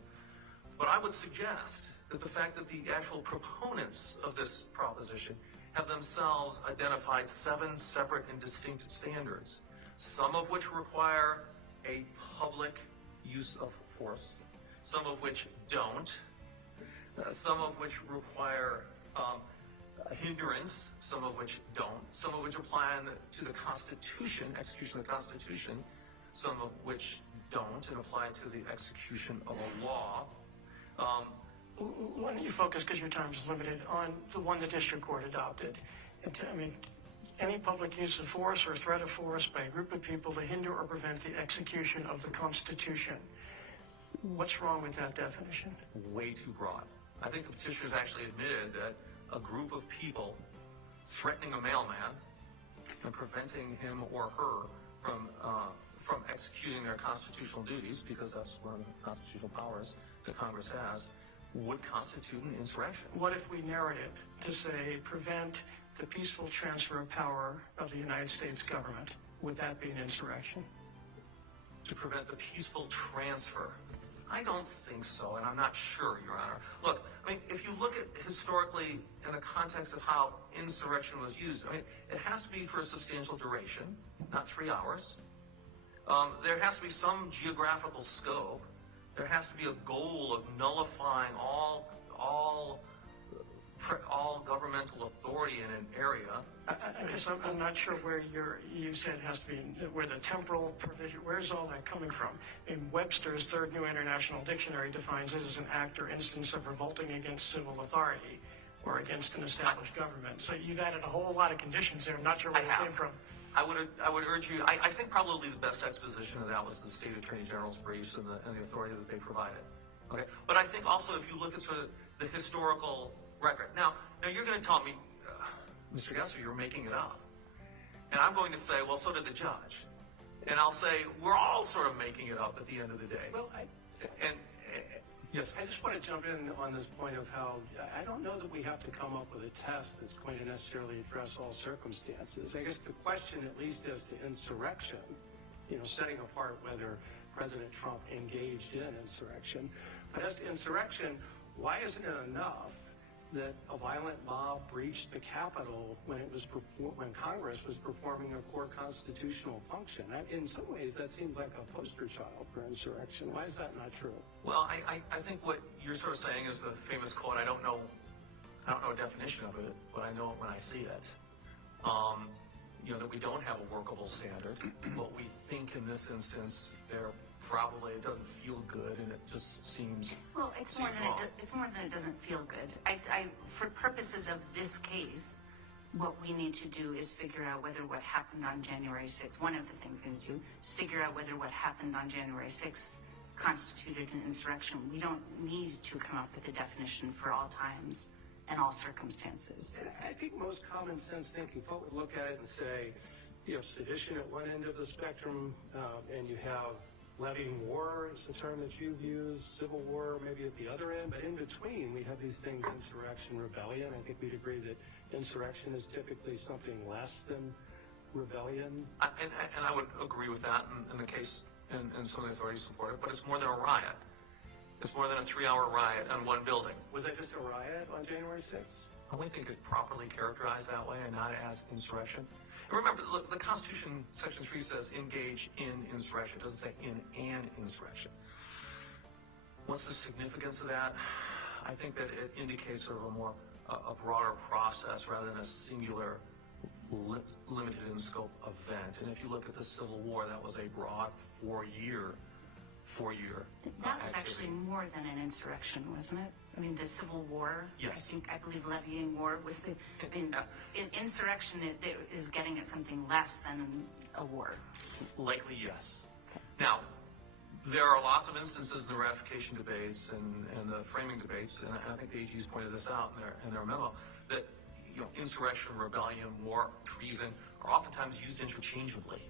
But I would suggest that the fact that the actual proponents of this proposition have themselves identified 7 separate and distinct standards, some of which require a public use of force, some of which don't, some of which require a hindrance, some of which don't, some of which apply to the Constitution, execution of the Constitution, some of which don't and apply to the execution of a law. Why don't you focus, because your time is limited, on the one the district court adopted? Any public use of force or threat of force by a group of people to hinder or prevent the execution of the Constitution. What's wrong with that definition? Way too broad. I think the petitioners actually admitted that a group of people threatening a mailman and preventing him or her from executing their constitutional duties, because that's one of the constitutional powers that Congress has, would constitute an insurrection. What if we narrowed it to say prevent the peaceful transfer of power of the United States government? Would that be an insurrection? To prevent the peaceful transfer? I don't think so, and I'm not sure, Your Honor. Look, if you look at historically in the context of how insurrection was used, it has to be for a substantial duration, not 3 hours. There has to be some geographical scope. There has to be a goal of nullifying all governmental authority in an area. I guess I'm not sure where you said it has to be, where the temporal provision, where's all that coming from? In Webster's Third New International Dictionary defines it as an act or instance of revolting against civil authority. or against an established government. So you've added a whole lot of conditions there. I'm not sure where I they have. came from. I would urge you, I think probably the best exposition of that was the state attorney general's briefs and the authority that they provided. Okay, but I think also if you look at sort of the historical record. Now you're going to tell me, Mr. Gesser, you're making it up. And I'm going to say, well, so did the judge. And I'll say, we're all sort of making it up at the end of the day. Well, Yes. I just want to jump in on this point of how I don't know that we have to come up with a test that's going to necessarily address all circumstances. I guess the question, at least as to insurrection, setting apart whether President Trump engaged in insurrection, but as to insurrection, why isn't it enough that a violent mob breached the Capitol when Congress was performing a core constitutional function? In some ways, that seems like a poster child for insurrection. Why is that not true? Well, I think what you're sort of saying is the famous quote. I don't know a definition of it, but I know it when I see it. That we don't have a workable standard. What we think in this instance, it doesn't feel good, and it just seems. Well, it's more than it doesn't feel good. For purposes of this case, what we need to do is figure out whether what happened on January 6th, one of the things we need to do is figure out whether what happened on January 6th constituted an insurrection. We don't need to come up with a definition for all times and all circumstances. And I think most common sense thinking folk would look at it and say, you have sedition at one end of the spectrum, and you have levying war is a term that you've used, civil war maybe at the other end, but in between we have these things, insurrection, rebellion. I think we'd agree that insurrection is typically something less than rebellion. And I would agree with that in the case, and some of the authorities support it, but it's more than a riot. It's more than a 3-hour riot on one building. Was that just a riot on January 6th? I only think it properly characterized that way and not as insurrection. And remember, look, the Constitution, Section 3 says engage in insurrection. It doesn't say in an insurrection. What's the significance of that? I think that it indicates sort of a broader process rather than a singular, limited in scope event. And if you look at the Civil War, that was a broad four-year That was activity. actually more than an insurrection, wasn't it? I mean, the Civil War. Yes. I believe levying war was insurrection is getting at something less than a war. Likely, yes. Now, there are lots of instances in the ratification debates and the framing debates, and I think the AG's pointed this out in their memo, that insurrection, rebellion, war, treason are oftentimes used interchangeably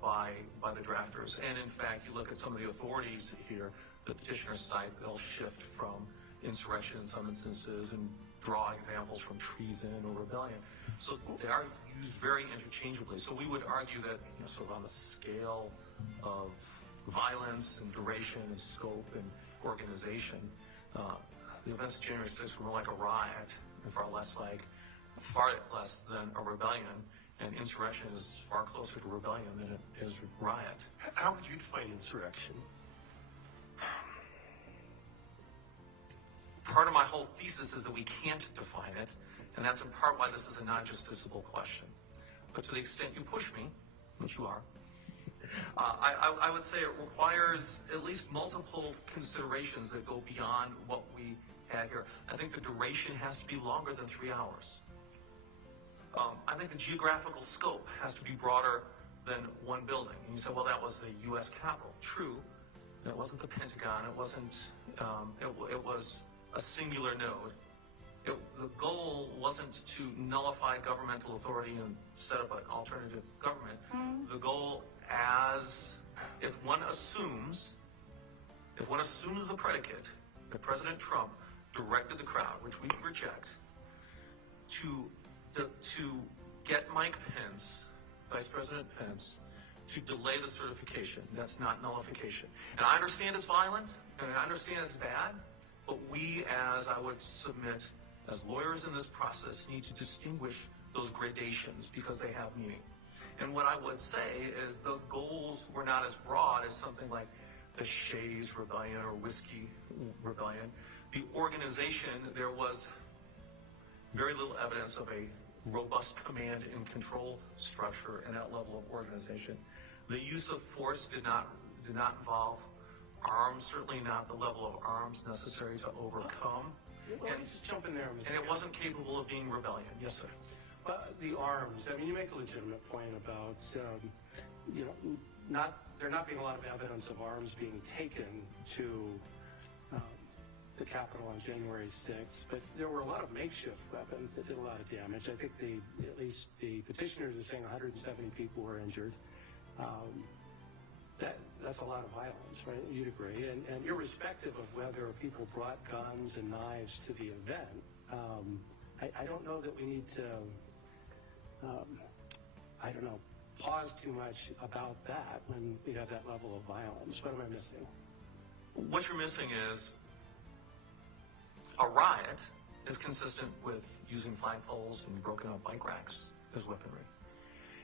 by the drafters. And in fact, you look at some of the authorities here, the petitioner's side, they'll shift from insurrection in some instances and draw examples from treason or rebellion. So they are used very interchangeably. So we would argue that sort of on the scale of violence and duration and scope and organization, the events of January 6th were more like a riot and far less than a rebellion. And insurrection is far closer to rebellion than it is riot. How would you define insurrection? Part of my whole thesis is that we can't define it, and that's in part why this is a non-justiciable question. But to the extent you push me, which you are, I would say it requires at least multiple considerations that go beyond what we had here. I think the duration has to be longer than 3 hours. I think the geographical scope has to be broader than one building. And you say, well, that was the U.S. Capitol. True. It wasn't the Pentagon. It wasn't. It was a singular node. The goal wasn't to nullify governmental authority and set up an alternative government. The goal, if one assumes the predicate that President Trump directed the crowd, which we reject, to get Mike Pence, Vice President Pence, to delay the certification. That's not nullification. And I understand it's violent, and I understand it's bad, but we, as I would submit, as lawyers in this process, need to distinguish those gradations because they have meaning. And what I would say is the goals were not as broad as something like the Shays Rebellion or Whiskey Rebellion. The organization, there was very little evidence of a robust command and control structure and that level of organization. The use of force did not involve arms, certainly not the level of arms necessary to overcome. Let me just jump in there, Mr. And it Chairman. wasn't capable of being rebellion. Yes, sir. The arms, I mean, you make a legitimate point about, you know, there not being a lot of evidence of arms being taken to the Capitol on January 6th, but there were a lot of makeshift weapons that did a lot of damage. I think at least the petitioners are saying 170 people were injured. That's a lot of violence, right? You'd agree. And irrespective of whether people brought guns and knives to the event, I don't know that we need to, pause too much about that when we have that level of violence. What am I missing? What you're missing is a riot is consistent with using flagpoles and broken up bike racks as weaponry.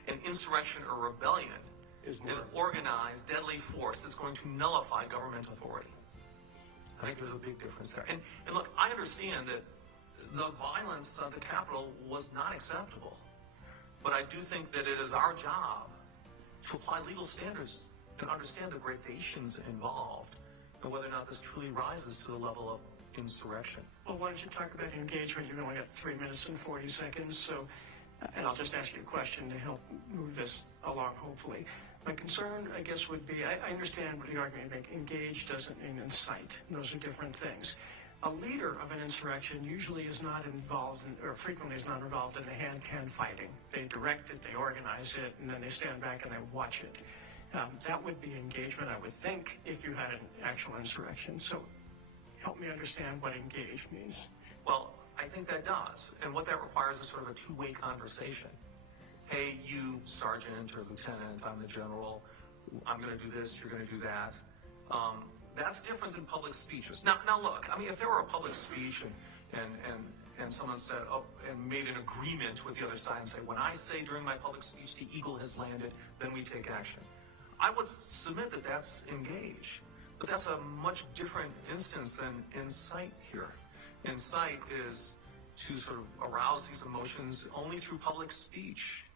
An insurrection or rebellion is organized, deadly force that's going to nullify government authority. I think there's a big difference there. And look, I understand that the violence of the Capitol was not acceptable. But I do think that it is our job to apply legal standards and understand the gradations involved and whether or not this truly rises to the level of insurrection. Well, why don't you talk about engagement? You've only got 3 minutes and 40 seconds, so, and I'll just ask you a question to help move this along, hopefully. My concern, I guess, would be, I understand what the argument you make. Engage doesn't mean incite. Those are different things. A leader of an insurrection usually is not involved, or frequently is not involved in the hand-to-hand fighting. They direct it, they organize it, and then they stand back and they watch it. That would be engagement, I would think, if you had an actual insurrection. So help me understand what engage means. Well, I think that does. And what that requires is sort of a two-way conversation. Hey, you, sergeant or lieutenant, I'm the general. I'm going to do this, you're going to do that. That's different than public speeches. Now look, I mean, if there were a public speech and someone said, and made an agreement with the other side and say, when I say during my public speech the eagle has landed, then we take action. I would submit that that's engage. But that's a much different instance than incite here. Incite is to sort of arouse these emotions only through public speech.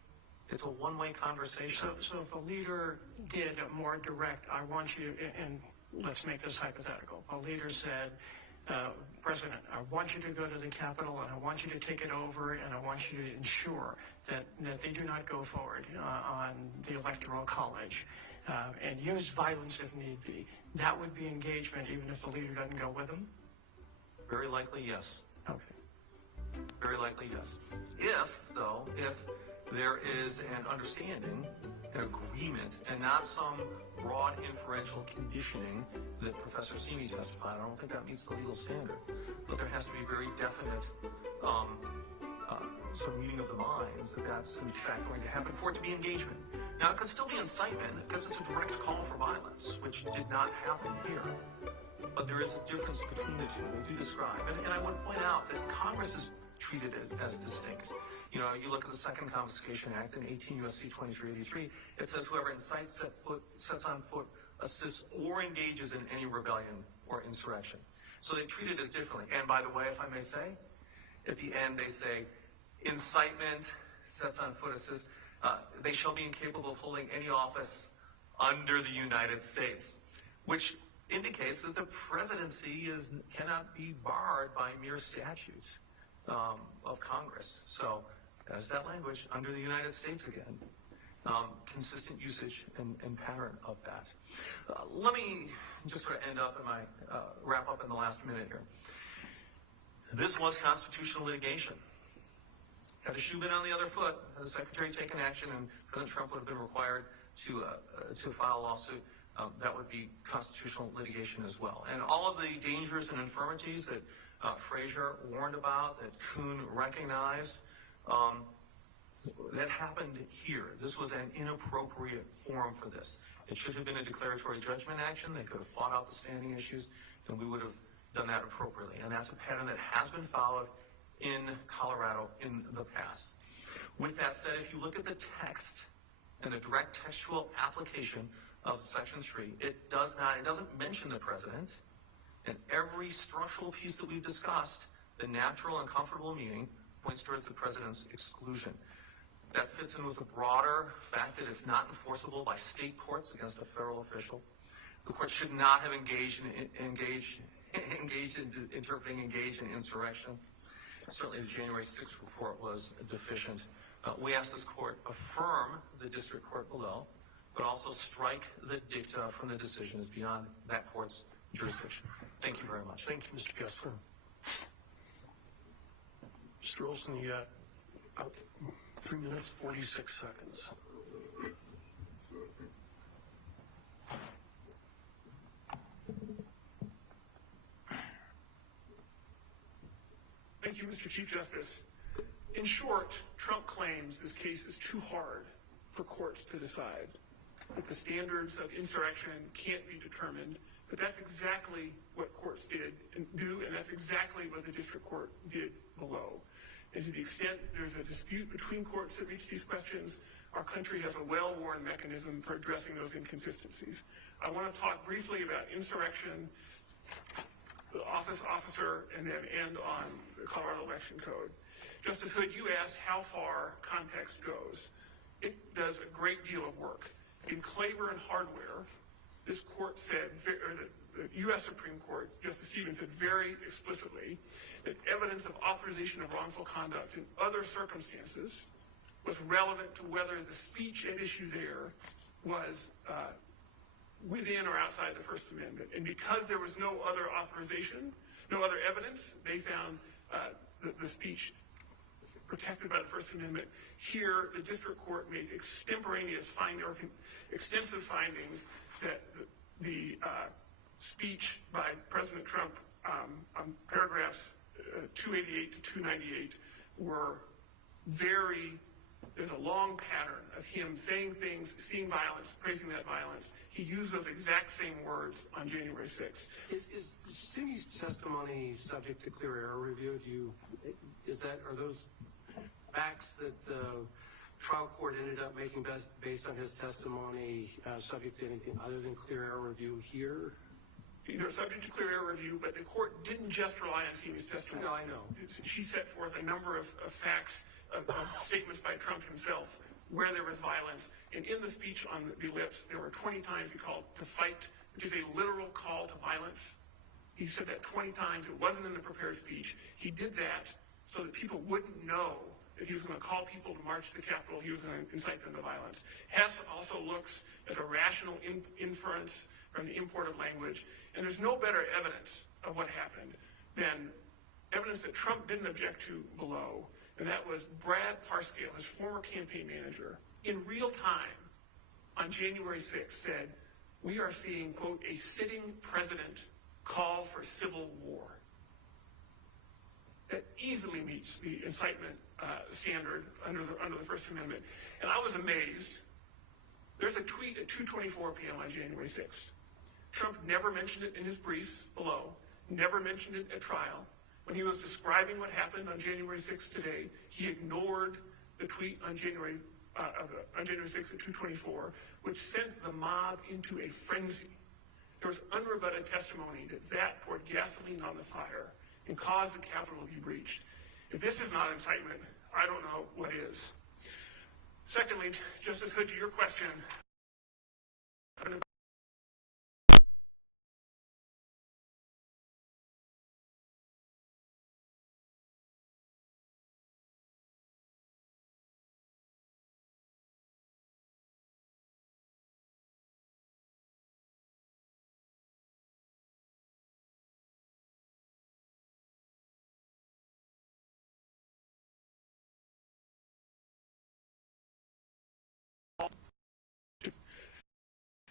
It's a one-way conversation. So if a leader did a more direct, I want you, and let's make this hypothetical. A leader said, President, I want you to go to the Capitol and I want you to take it over and I want you to ensure that they do not go forward on the Electoral College and use violence if need be. That would be engagement even if the leader doesn't go with them? Very likely, yes. Okay. Very likely, yes. If there is an understanding, an agreement, and not some broad inferential conditioning that Professor Simi testified, I don't think that meets the legal standard. But there has to be a very definite sort of meeting of the minds that that's in fact going to happen for it to be engagement. Now, it could still be incitement because it's a direct call for violence, which did not happen here. But there is a difference between the two. They do describe. And I would point out that Congress has treated it as distinct. You know, you look at the Second Confiscation Act in 18 U.S.C. 2383, it says whoever incites, sets on foot, assists, or engages in any rebellion or insurrection. So they treat it as differently. And by the way, if I may say, at the end they say, incitement, sets on foot, assists, they shall be incapable of holding any office under the United States, which indicates that the presidency cannot be barred by mere statutes of Congress. So there's that language, under the United States again. Consistent usage and pattern of that. Let me just sort of end up in my, wrap up in the last minute here. This was constitutional litigation. Had the shoe been on the other foot, had the Secretary taken action, and President Trump would have been required to file a lawsuit, that would be constitutional litigation as well. And all of the dangers and infirmities that Frazier warned about, that Kuhn recognized, that happened here. This was an inappropriate forum for this. It should have been a declaratory judgment action. They could have fought out the standing issues, and we would have done that appropriately. And that's a pattern that has been followed in Colorado in the past. With that said, if you look at the text and the direct textual application of Section 3, it doesn't mention the president. And every structural piece that we've discussed, the natural and comfortable meaning points towards the president's exclusion. That fits in with the broader fact that it's not enforceable by state courts against a federal official. The court should not have engaged engaged in insurrection. Certainly the January 6th report was deficient. We ask this court affirm the district court below, but also strike the dicta from the decision as beyond that court's jurisdiction. Thank you very much. Thank you, Mr. Kessler. Mr. Olson, you got about 3 minutes, 46 seconds. Thank you, Mr. Chief Justice. In short, Trump claims this case is too hard for courts to decide, that the standards of insurrection can't be determined, but that's exactly what courts did and do, and that's exactly what the district court did below. And to the extent there's a dispute between courts that reach these questions, our country has a well-worn mechanism for addressing those inconsistencies. I want to talk briefly about insurrection, the officer, and then end on the Colorado Election Code. Justice Hood, you asked how far context goes. It does a great deal of work. In Claver and Hardware, this court said, or the U.S. Supreme Court, Justice Stevens said very explicitly that evidence of authorization of wrongful conduct in other circumstances was relevant to whether the speech at issue there was within or outside the First Amendment. And because there was no other authorization, no other evidence, they found the speech protected by the First Amendment. Here, the district court made extensive findings that the speech by President Trump on paragraphs 288 to 298 were there's a long pattern of him saying things, seeing violence, praising that violence. He used those exact same words on January 6th. Is Simi's testimony subject to clear error review? Are those facts that the trial court ended up making based on his testimony subject to anything other than clear error review here? They're subject to clear error review, but the court didn't just rely on Simi's testimony. No, I know. She set forth a number of facts, of statements by Trump himself where there was violence. And in the speech on the lips, there were 20 times he called to fight, which is a literal call to violence. He said that 20 times. It wasn't in the prepared speech. He did that so that people wouldn't know that he was going to call people to march to the Capitol. He was going to incite them to violence. Hess also looks at a rational inference from the import of language. And there's no better evidence of what happened than evidence that Trump didn't object to below. And that was Brad Parscale, his former campaign manager, in real time on January 6th said, "We are seeing, quote, a sitting president call for civil war." That easily meets the incitement standard under the First Amendment. And I was amazed. There's a tweet at 2:24 p.m. on January 6th. Trump never mentioned it in his briefs below, never mentioned it at trial. When he was describing what happened on January 6th today, he ignored the tweet on January 6th at 2:24, which sent the mob into a frenzy. There was unrebutted testimony that poured gasoline on the fire and caused the Capitol to be breached. If this is not incitement, I don't know what is. Secondly, Justice Hood, to your question,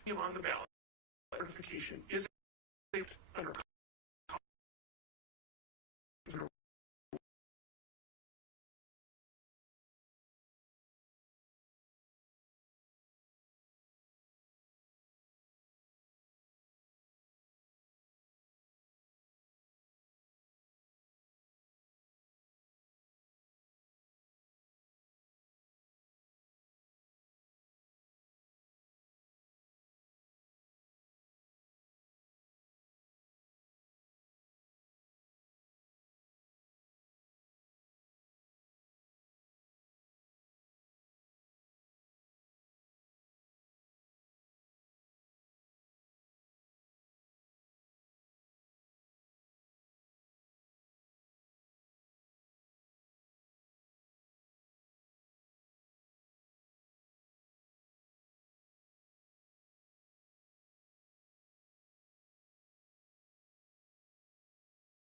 him on the ballot certification is